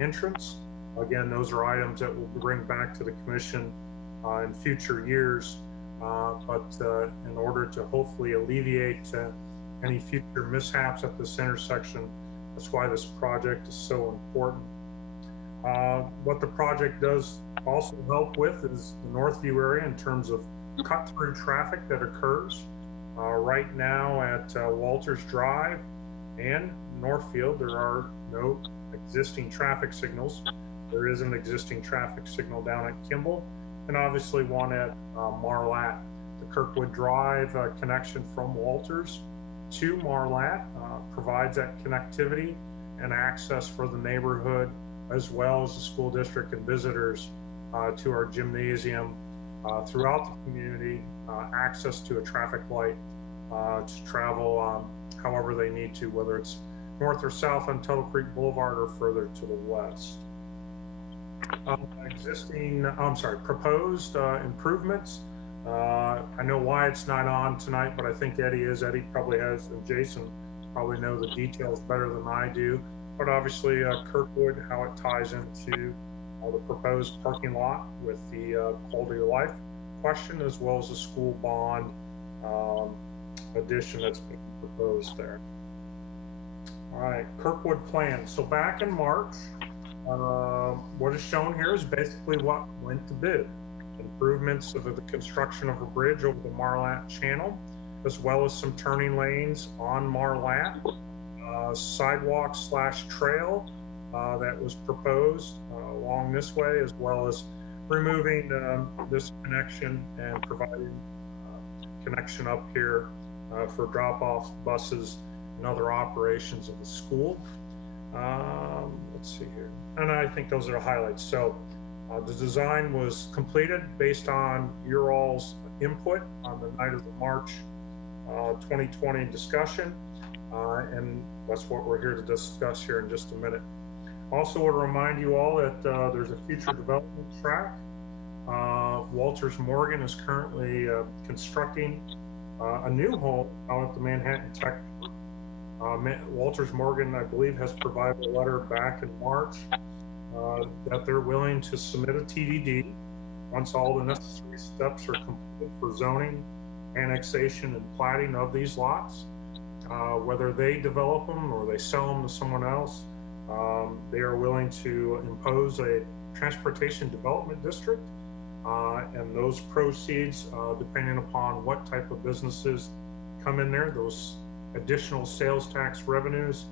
entrance. Again, those are items that we'll bring back to the commission in future years, but in order to hopefully alleviate any future mishaps at this intersection, that's why this project is so important. What the project does also help with is the Northview area in terms of cut-through traffic that occurs. Right now at Walters Drive and Northfield, there are no existing traffic signals. There is an existing traffic signal down at Kimball, and obviously one at Marlette. The Kirkwood Drive connection from Walters to Marlette provides that connectivity and access for the neighborhood, as well as the school district and visitors to our gymnasium throughout the community, access to a traffic light to travel however they need to, whether it's north or south on Tuttle Creek Boulevard or further to the west. Proposed improvements. I know why it's not on tonight, but I think Eddie probably has, and Jason probably know the details better than I do. But obviously Kirkwood, how it ties into the proposed parking lot with the quality of life question, as well as the school bond addition that's being proposed there. All right, Kirkwood plan. So back in March, what is shown here is basically what went to bid. Improvements of the construction of a bridge over the Marlette Channel, as well as some turning lanes on Marlette, sidewalk / trail that was proposed along this way, as well as removing this connection and providing connection up here for drop-off buses and other operations of the school. Let's see here. And I think those are the highlights. So the design was completed based on your all's input on the night of the March 2020 discussion. And that's what we're here to discuss here in just a minute. Also want to remind you all that there's a future development track. Walters Morgan is currently constructing a new home out at the Manhattan Tech. Walters Morgan, I believe, has provided a letter back in March that they're willing to submit a TDD once all the necessary steps are completed for zoning, annexation, and platting of these lots. Whether they develop them or they sell them to someone else, they are willing to impose a transportation development district, and those proceeds, depending upon what type of businesses come in there, those additional sales tax revenues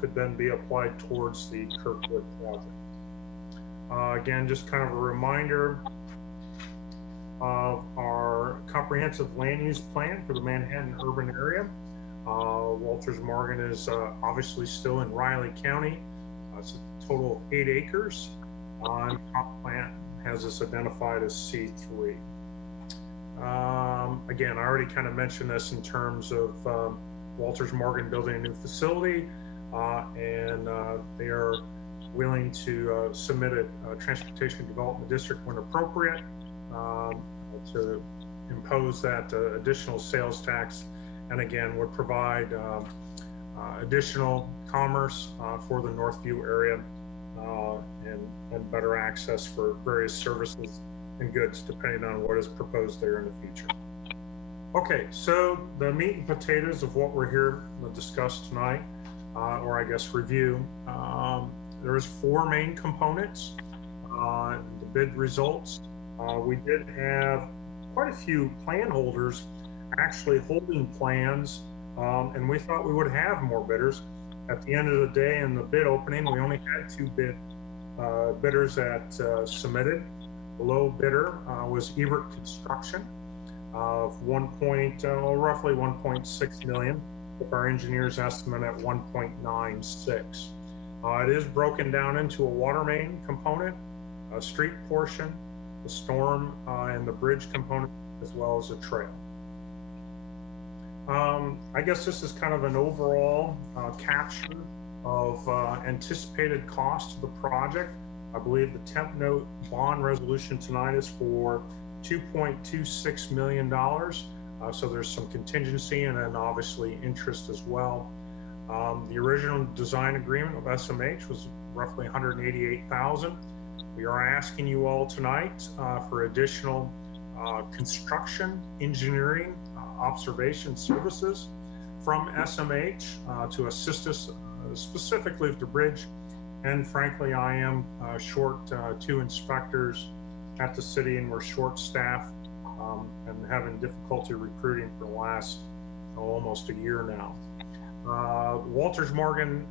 could then be applied towards the Kirkwood project. Again, just kind of a reminder of our comprehensive land use plan for the Manhattan urban area. Walters Morgan is obviously still in Riley County. It's a total of 8 acres. And the comp plan has has this identified as C3. Again, I already kind of mentioned this in terms of Walters Morgan building a new facility, and they are willing to submit a transportation development district when appropriate to impose that additional sales tax, and again would provide additional commerce for the Northview area and better access for various services and goods depending on what is proposed there in the future. Okay, so the meat and potatoes of what we're here to discuss tonight, or I guess review, there's 4 main components. The bid results, we did have quite a few plan holders actually holding plans, and we thought we would have more bidders. At the end of the day, in the bid opening, we only had 2 bidders that submitted. The low bidder was Ebert Construction of roughly 1.6 million, with our engineer's estimate at 1.96. It is broken down into a water main component, a street portion, the storm and the bridge component, as well as a trail. I guess this is kind of an overall capture of anticipated cost of the project. I believe the temp note bond resolution tonight is for $2.26 million. So there's some contingency and then obviously interest as well. The original design agreement with SMH was roughly $188,000. We are asking you all tonight for additional construction, engineering, observation services from SMH to assist us specifically with the bridge. And frankly, I am short 2 inspectors at the city, and we're short staffed and having difficulty recruiting for the last almost a year now. Walters Morgan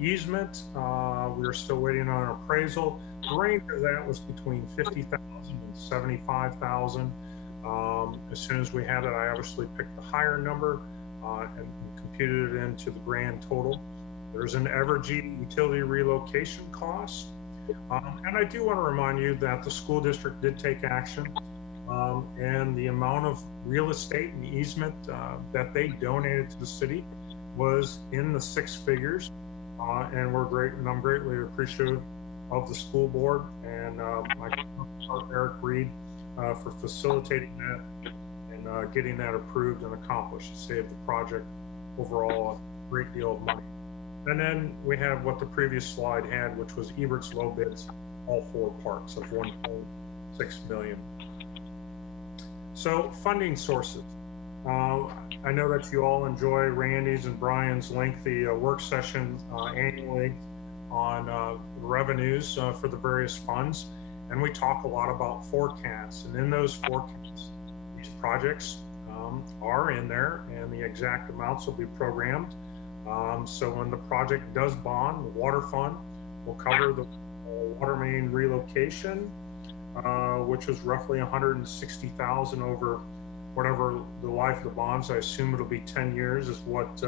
easement, we are still waiting on an appraisal. The range of that was between 50,000 and 75,000. As soon as we had it, I obviously picked the higher number and computed it into the grand total. There's an Evergy utility relocation cost. And I do want to remind you that the school district did take action, and the amount of real estate and easement that they donated to the city was in the 6 figures. And I'm greatly appreciative of the school board and my counterpart Eric Reed for facilitating that and getting that approved and accomplished to save the project overall a great deal of money. And then we have what the previous slide had, which was Ebert's low bids, all 4 parts of 1.6 million. So funding sources. I know that you all enjoy Randy's and Brian's lengthy work session annually on revenues for the various funds. And we talk a lot about forecasts. And in those forecasts, these projects are in there and the exact amounts will be programmed. So when the project does bond, the water fund will cover the water main relocation, which was roughly 160,000 over whatever the life of the bonds. I assume it'll be 10 years is what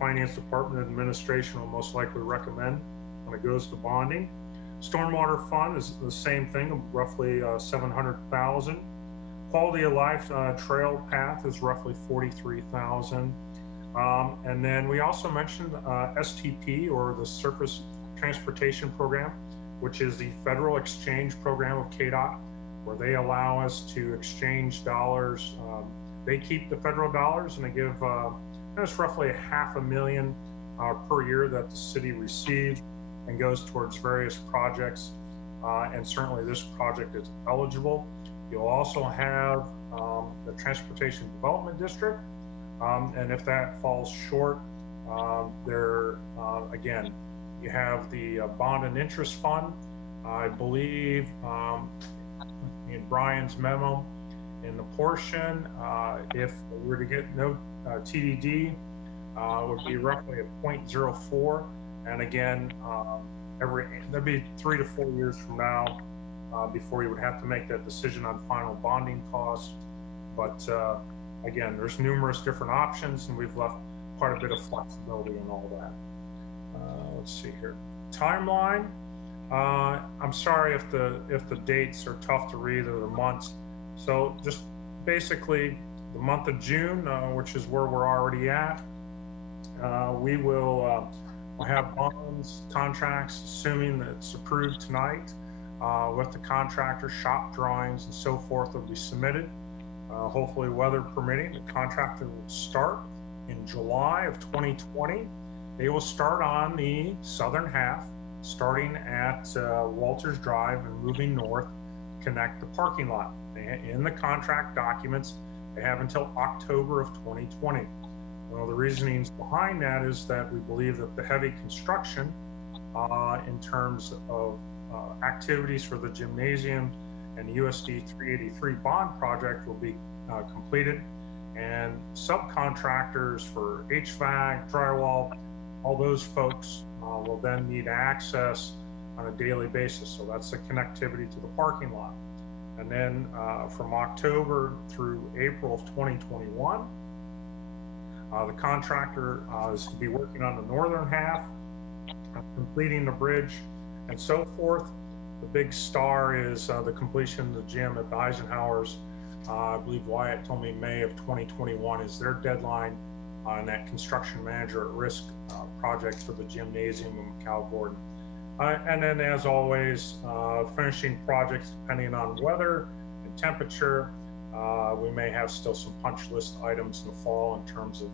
Finance Department Administration will most likely recommend when it goes to bonding. Stormwater fund is the same thing, roughly 700,000. Quality of life trail path is roughly 43,000. And then we also mentioned STP, or the Surface Transportation Program, which is the federal exchange program of KDOT, where they allow us to exchange dollars. They keep the federal dollars and they give us roughly $500,000 per year that the city receives and goes towards various projects. And certainly this project is eligible. You'll also have the Transportation Development District. And if that falls short, again, you have the bond and interest fund. I believe in Brian's memo, in the portion, if we were to get no TDD, would be roughly a 0.04. And again, there'd be 3 to 4 years from now before you would have to make that decision on final bonding costs. But again, there's numerous different options, and we've left quite a bit of flexibility in all that. Let's see here. Timeline. I'm sorry if the dates are tough to read or the months. So just basically the month of June, which is where we're already at, we will have bonds, contracts, assuming that it's approved tonight, with the contractor, shop drawings and so forth will be submitted. Hopefully weather permitting, the contractor will start in July of 2020. They will start on the southern half, starting at Walters Drive and moving north, connect the parking lot. In the contract documents, they have until October of 2020. Well, the reasonings behind that is that we believe that the heavy construction in terms of activities for the gymnasium and the USD 383 bond project will be completed, and subcontractors for HVAC, drywall, all those folks will then need access on a daily basis. So that's the connectivity to the parking lot. And then from October through April of 2021, the contractor is to be working on the northern half, completing the bridge and so forth. The big star is the completion of the gym at the Eisenhower's. I believe Wyatt told me May of 2021 is their deadline on that construction manager at risk project for the gymnasium in McCall-Gordon. And then as always, finishing projects depending on weather and temperature. We may have still some punch list items in the fall in terms of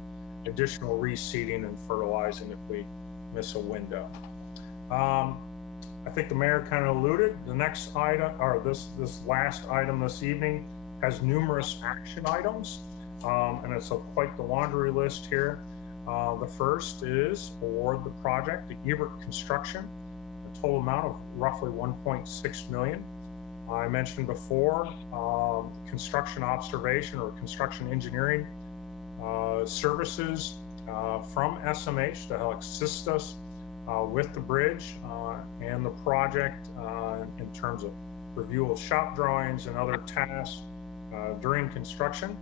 additional reseeding and fertilizing if we miss a window. I think the mayor kind of alluded. The next item, or this last item this evening, has numerous action items, and it's quite the laundry list here. The first is award the project to Ebert Construction, a total amount of roughly $1.6 million. I mentioned before construction observation or construction engineering services from SMH to help assist us with the bridge and the project in terms of review of shop drawings and other tasks during construction.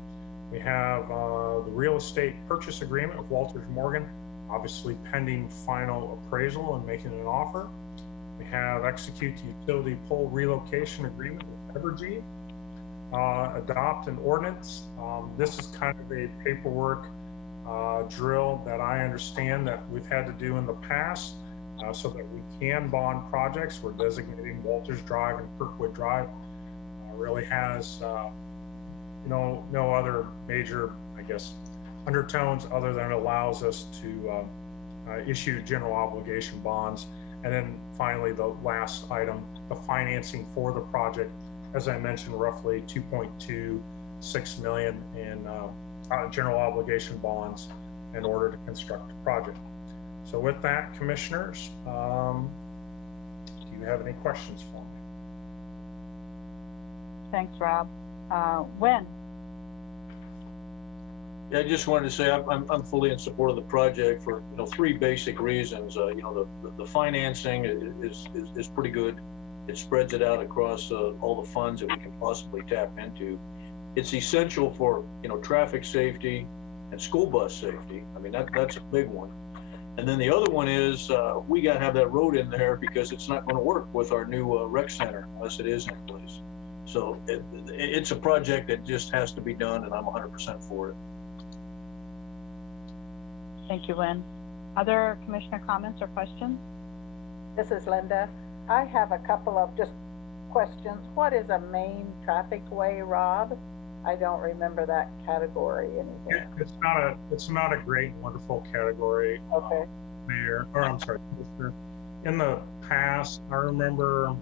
We have the real estate purchase agreement with Walters Morgan, obviously pending final appraisal and making an offer. We have execute the utility pole relocation agreement with Evergy, adopt an ordinance. This is kind of a paperwork drill that I understand that we've had to do in the past so that we can bond projects. We're designating Walters Drive and Kirkwood Drive. Really has no other major, I guess, undertones other than it allows us to issue general obligation bonds. And then finally, the last item, the financing for the project, as I mentioned, roughly $2.26 million in general obligation bonds in order to construct the project. So with that, commissioners, do you have any questions for me? Thanks, Rob. Wen? Yeah, I just wanted to say I'm fully in support of the project for three basic reasons. The financing is pretty good. It spreads it out across all the funds that we can possibly tap into. It's essential for traffic safety and school bus safety. I mean that's a big one. And then the other one is we got to have that road in there because it's not going to work with our new rec center unless it is in place. So it's a project that just has to be done, and I'm 100% for it. Thank you, Wen. Other commissioner comments or questions? This is Linda. I have a couple of just questions. What is a main traffic way, Rob? I don't remember that category anywhere. It's not a great, wonderful category. Okay. Mayor, or I'm sorry, Commissioner. In the past, I remember,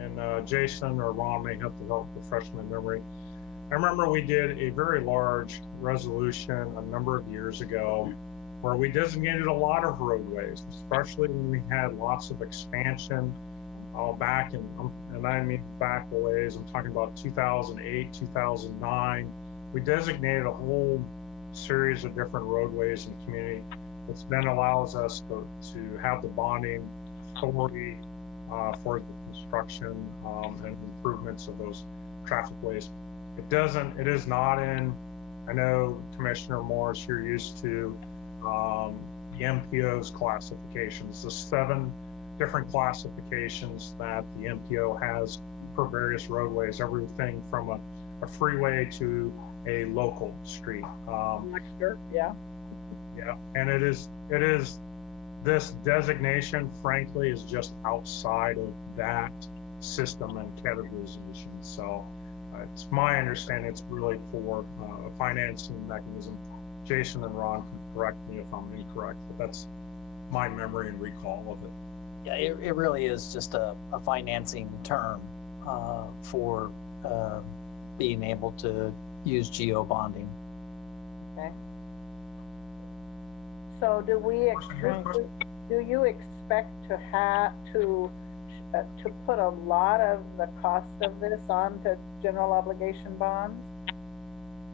and Jason or Ron may have to help refresh my memory. I remember we did a very large resolution a number of years ago where we designated a lot of roadways, especially when we had lots of expansion back in, and I mean back a ways, I'm talking about 2008, 2009. We designated a whole series of different roadways in the community, which then allows us to have the bonding authority for the construction and improvements of those traffic ways. It is not in, I know Commissioner Morris, you're used to the MPO's classifications, the 7 different classifications that the MPO has for various roadways, everything from a freeway to a local street. Sure, yeah. Yeah, and it is, this designation, frankly, is just outside of that system and categorization. So it's my understanding it's really for a financing mechanism. Jason and Ron can correct me if I'm incorrect, but that's my memory and recall of it. Yeah, it really is just a financing term for being able to use geo bonding. Okay. So do you expect to have to put a lot of the cost of this onto general obligation bonds?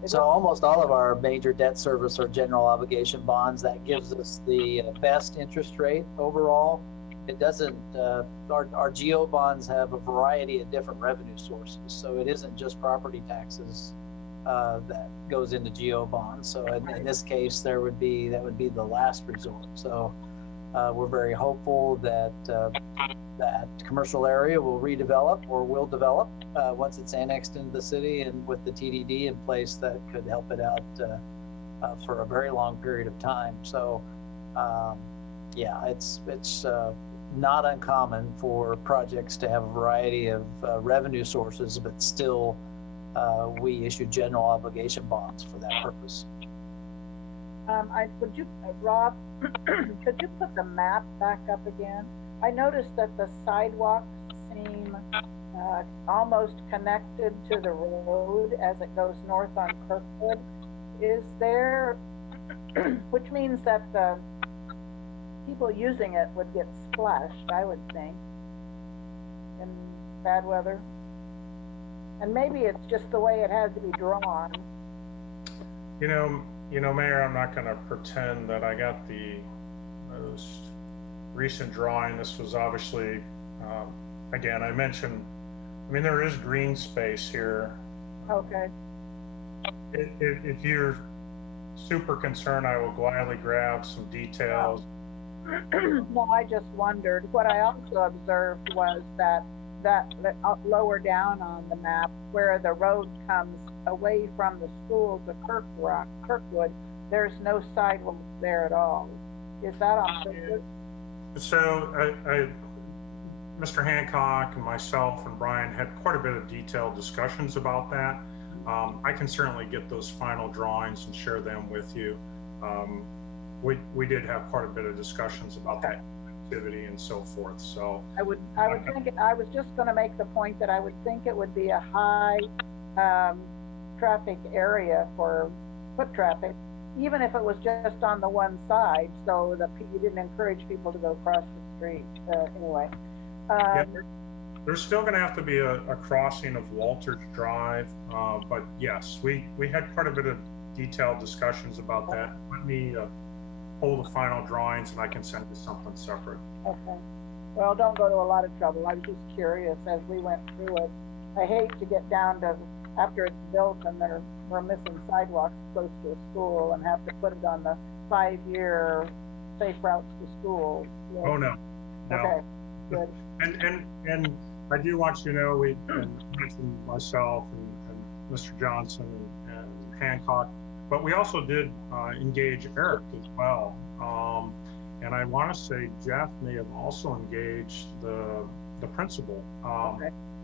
So almost all of our major debt service are general obligation bonds. That gives us the best interest rate overall. It doesn't, our geo bonds have a variety of different revenue sources. So it isn't just property taxes that goes into geo bonds. So in this case, that would be the last resort. So we're very hopeful that that commercial area will redevelop or will develop once it's annexed into the city, and with the TDD in place, that could help it out for a very long period of time. So yeah, it's not uncommon for projects to have a variety of revenue sources, but still we issue general obligation bonds for that purpose. Rob, could you put the map back up again? I noticed that the sidewalks seem almost connected to the road as it goes north on Kirkwood. Is there, which means that the people using it would get splashed, I would think, in bad weather. And maybe it's just the way it has to be drawn. You know, Mayor, I'm not going to pretend that I got the most recent drawing. This was obviously, again, I mentioned, I mean, there is green space here. Okay. If you're super concerned, I will gladly grab some details. No, I just wondered. What I also observed was that lower down on the map, where the road comes away from the school to Kirkwood, there's no sidewalk there at all. Is that on purpose? So Mr. Hancock and myself and Brian had quite a bit of detailed discussions about that. I can certainly get those final drawings and share them with you. We did have quite a bit of discussions about that activity and so forth. So I would think, I was just going to make the point that I would think it would be a high traffic area for foot traffic, even if it was just on the one side, so that you didn't encourage people to go across the street. Anyway. Yeah, there's still going to have to be a crossing of Walters Drive, but yes, we had quite a bit of detailed discussions about that. Let me hold the final drawings and I can send you something separate. Okay. Well, don't go to a lot of trouble. I was just curious as we went through it. I hate to get down to after it's built and we're missing sidewalks close to a school and have to put it on the 5-year safe routes to school. Yeah. Oh, no. Okay, good. And I do want you to know, we mentioned myself and Mr. Johnson and Hancock, but we also did engage Eric as well. And I want to say Jeff may have also engaged the principal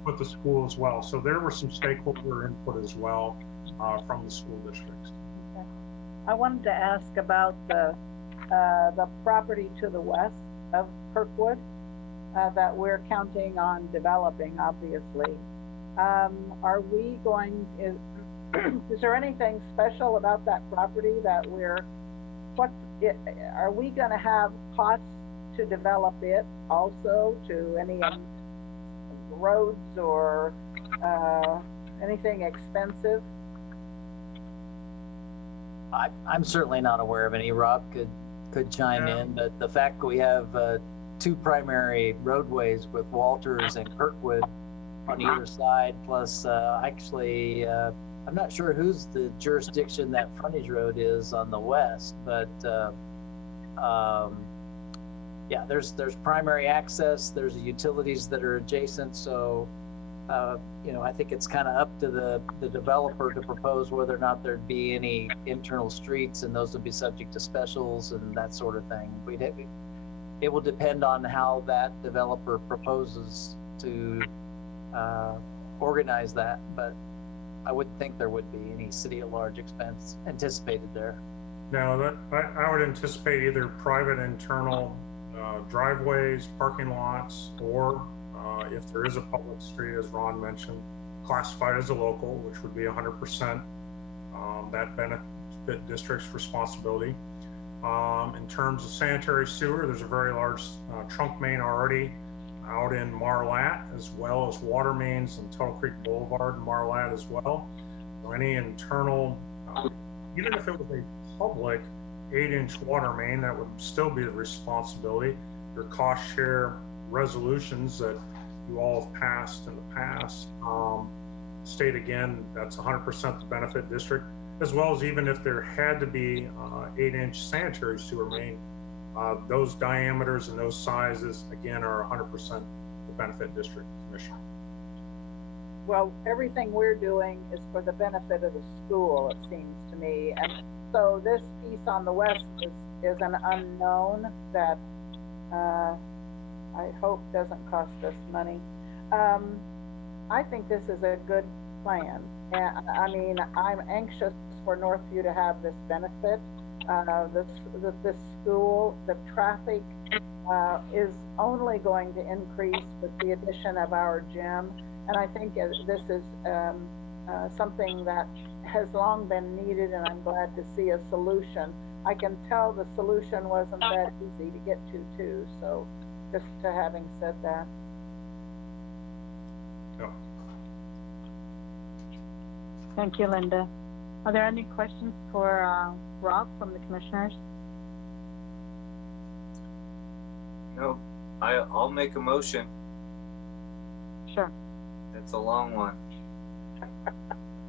with the school as well. So there were some stakeholder input as well from the school districts. Okay. I wanted to ask about the property to the west of Kirkwood that we're counting on developing, obviously. Are we going, is there anything special about that property that are we going to have costs to develop it also, to any roads or anything expensive? I'm certainly not aware of any. Rob could chime in, but the fact that we have 2 primary roadways with Walters and Kirkwood on either side, plus actually I'm not sure whose the jurisdiction that frontage road is on the west, but yeah, there's primary access, there's the utilities that are adjacent, so, you know, I think it's kind of up to the developer to propose whether or not there'd be any internal streets, and those would be subject to specials and that sort of thing. It will depend on how that developer proposes to organize that, but I wouldn't think there would be any city at large expense anticipated there. No, I would anticipate either private internal driveways, parking lots, or if there is a public street, as Ron mentioned, classified as a local, which would be 100% that benefit district's responsibility. In terms of sanitary sewer, there's a very large trunk main already out in Marlatt, as well as water mains in Tuttle Creek Boulevard in Marlatt as well. So any internal, even if it was a public 8-inch water main, that would still be the responsibility. Your cost share resolutions that you all have passed in the past state again, that's 100% the benefit district, as well as even if there had to be 8-inch sanitary sewer main, those diameters and those sizes again are 100% the benefit district, Commissioner. Well, everything we're doing is for the benefit of the school, it seems to me. And so this piece on the west is an unknown that I hope doesn't cost us money. I think this is a good plan. And I mean, I'm anxious for Northview to have this benefit. This school, the traffic is only going to increase with the addition of our gym. And I think this is something that has long been needed, and I'm glad to see a solution. I can tell the solution wasn't that easy to get to too, so just to having said that. Yeah. Thank you, Linda. Are there any questions for Rob from the commissioners? No, I'll make a motion. Sure. It's a long one.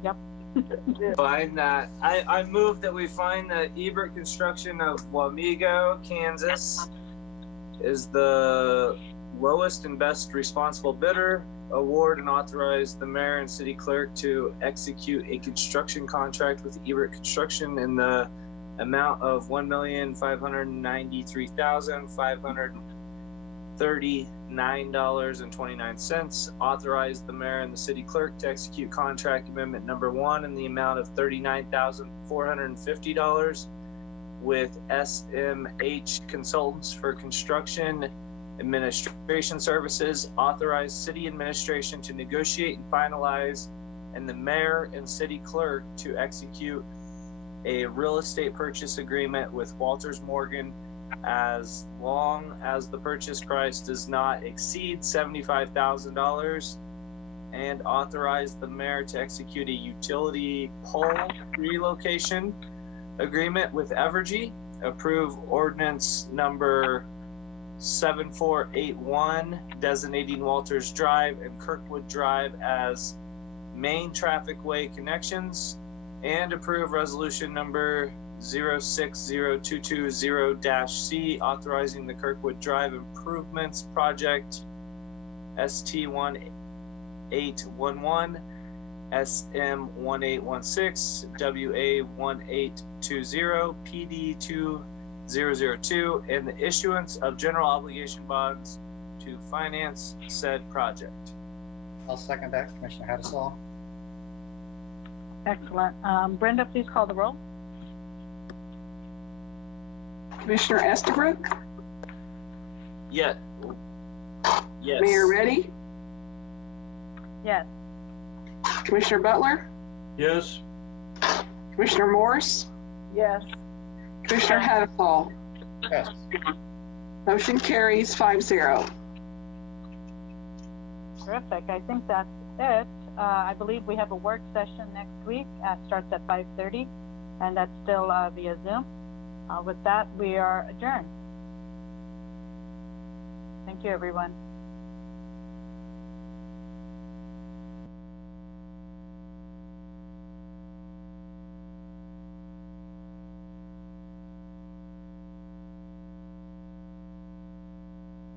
Yep. Find that, I move that we find that Ebert Construction of Wamego, Kansas is the lowest and best responsible bidder, award and authorize the mayor and city clerk to execute a construction contract with Ebert Construction in the amount of $1,593,539.29. Authorize the mayor and the city clerk to execute contract amendment number 1 in the amount of $39,450 with SMH Consultants for construction administration services. Authorize city administration to negotiate and finalize, and the mayor and city clerk to execute a real estate purchase agreement with Walters Morgan as long as the purchase price does not exceed $75,000, and authorize the mayor to execute a utility pole relocation agreement with Evergy. Approve ordinance number 7481 designating Walters Drive and Kirkwood Drive as main traffic way connections, and approve resolution number 060220-C authorizing the Kirkwood Drive Improvements Project ST1811 SM1816 WA1820 PD2002 and the issuance of general obligation bonds to finance said project. I'll second that, Commissioner Hattushaw. Excellent. Brenda, please call the roll. Commissioner Estabrook, Yes. Mayor Reddy, Yes. Commissioner Butler, Yes. Commissioner Morse, Yes. Commissioner Hattushaw. Yes. Motion carries 5-0. Terrific. I think that's it. I believe we have a work session next week. Starts at 5:30, and that's still via Zoom. With that, we are adjourned. Thank you, everyone.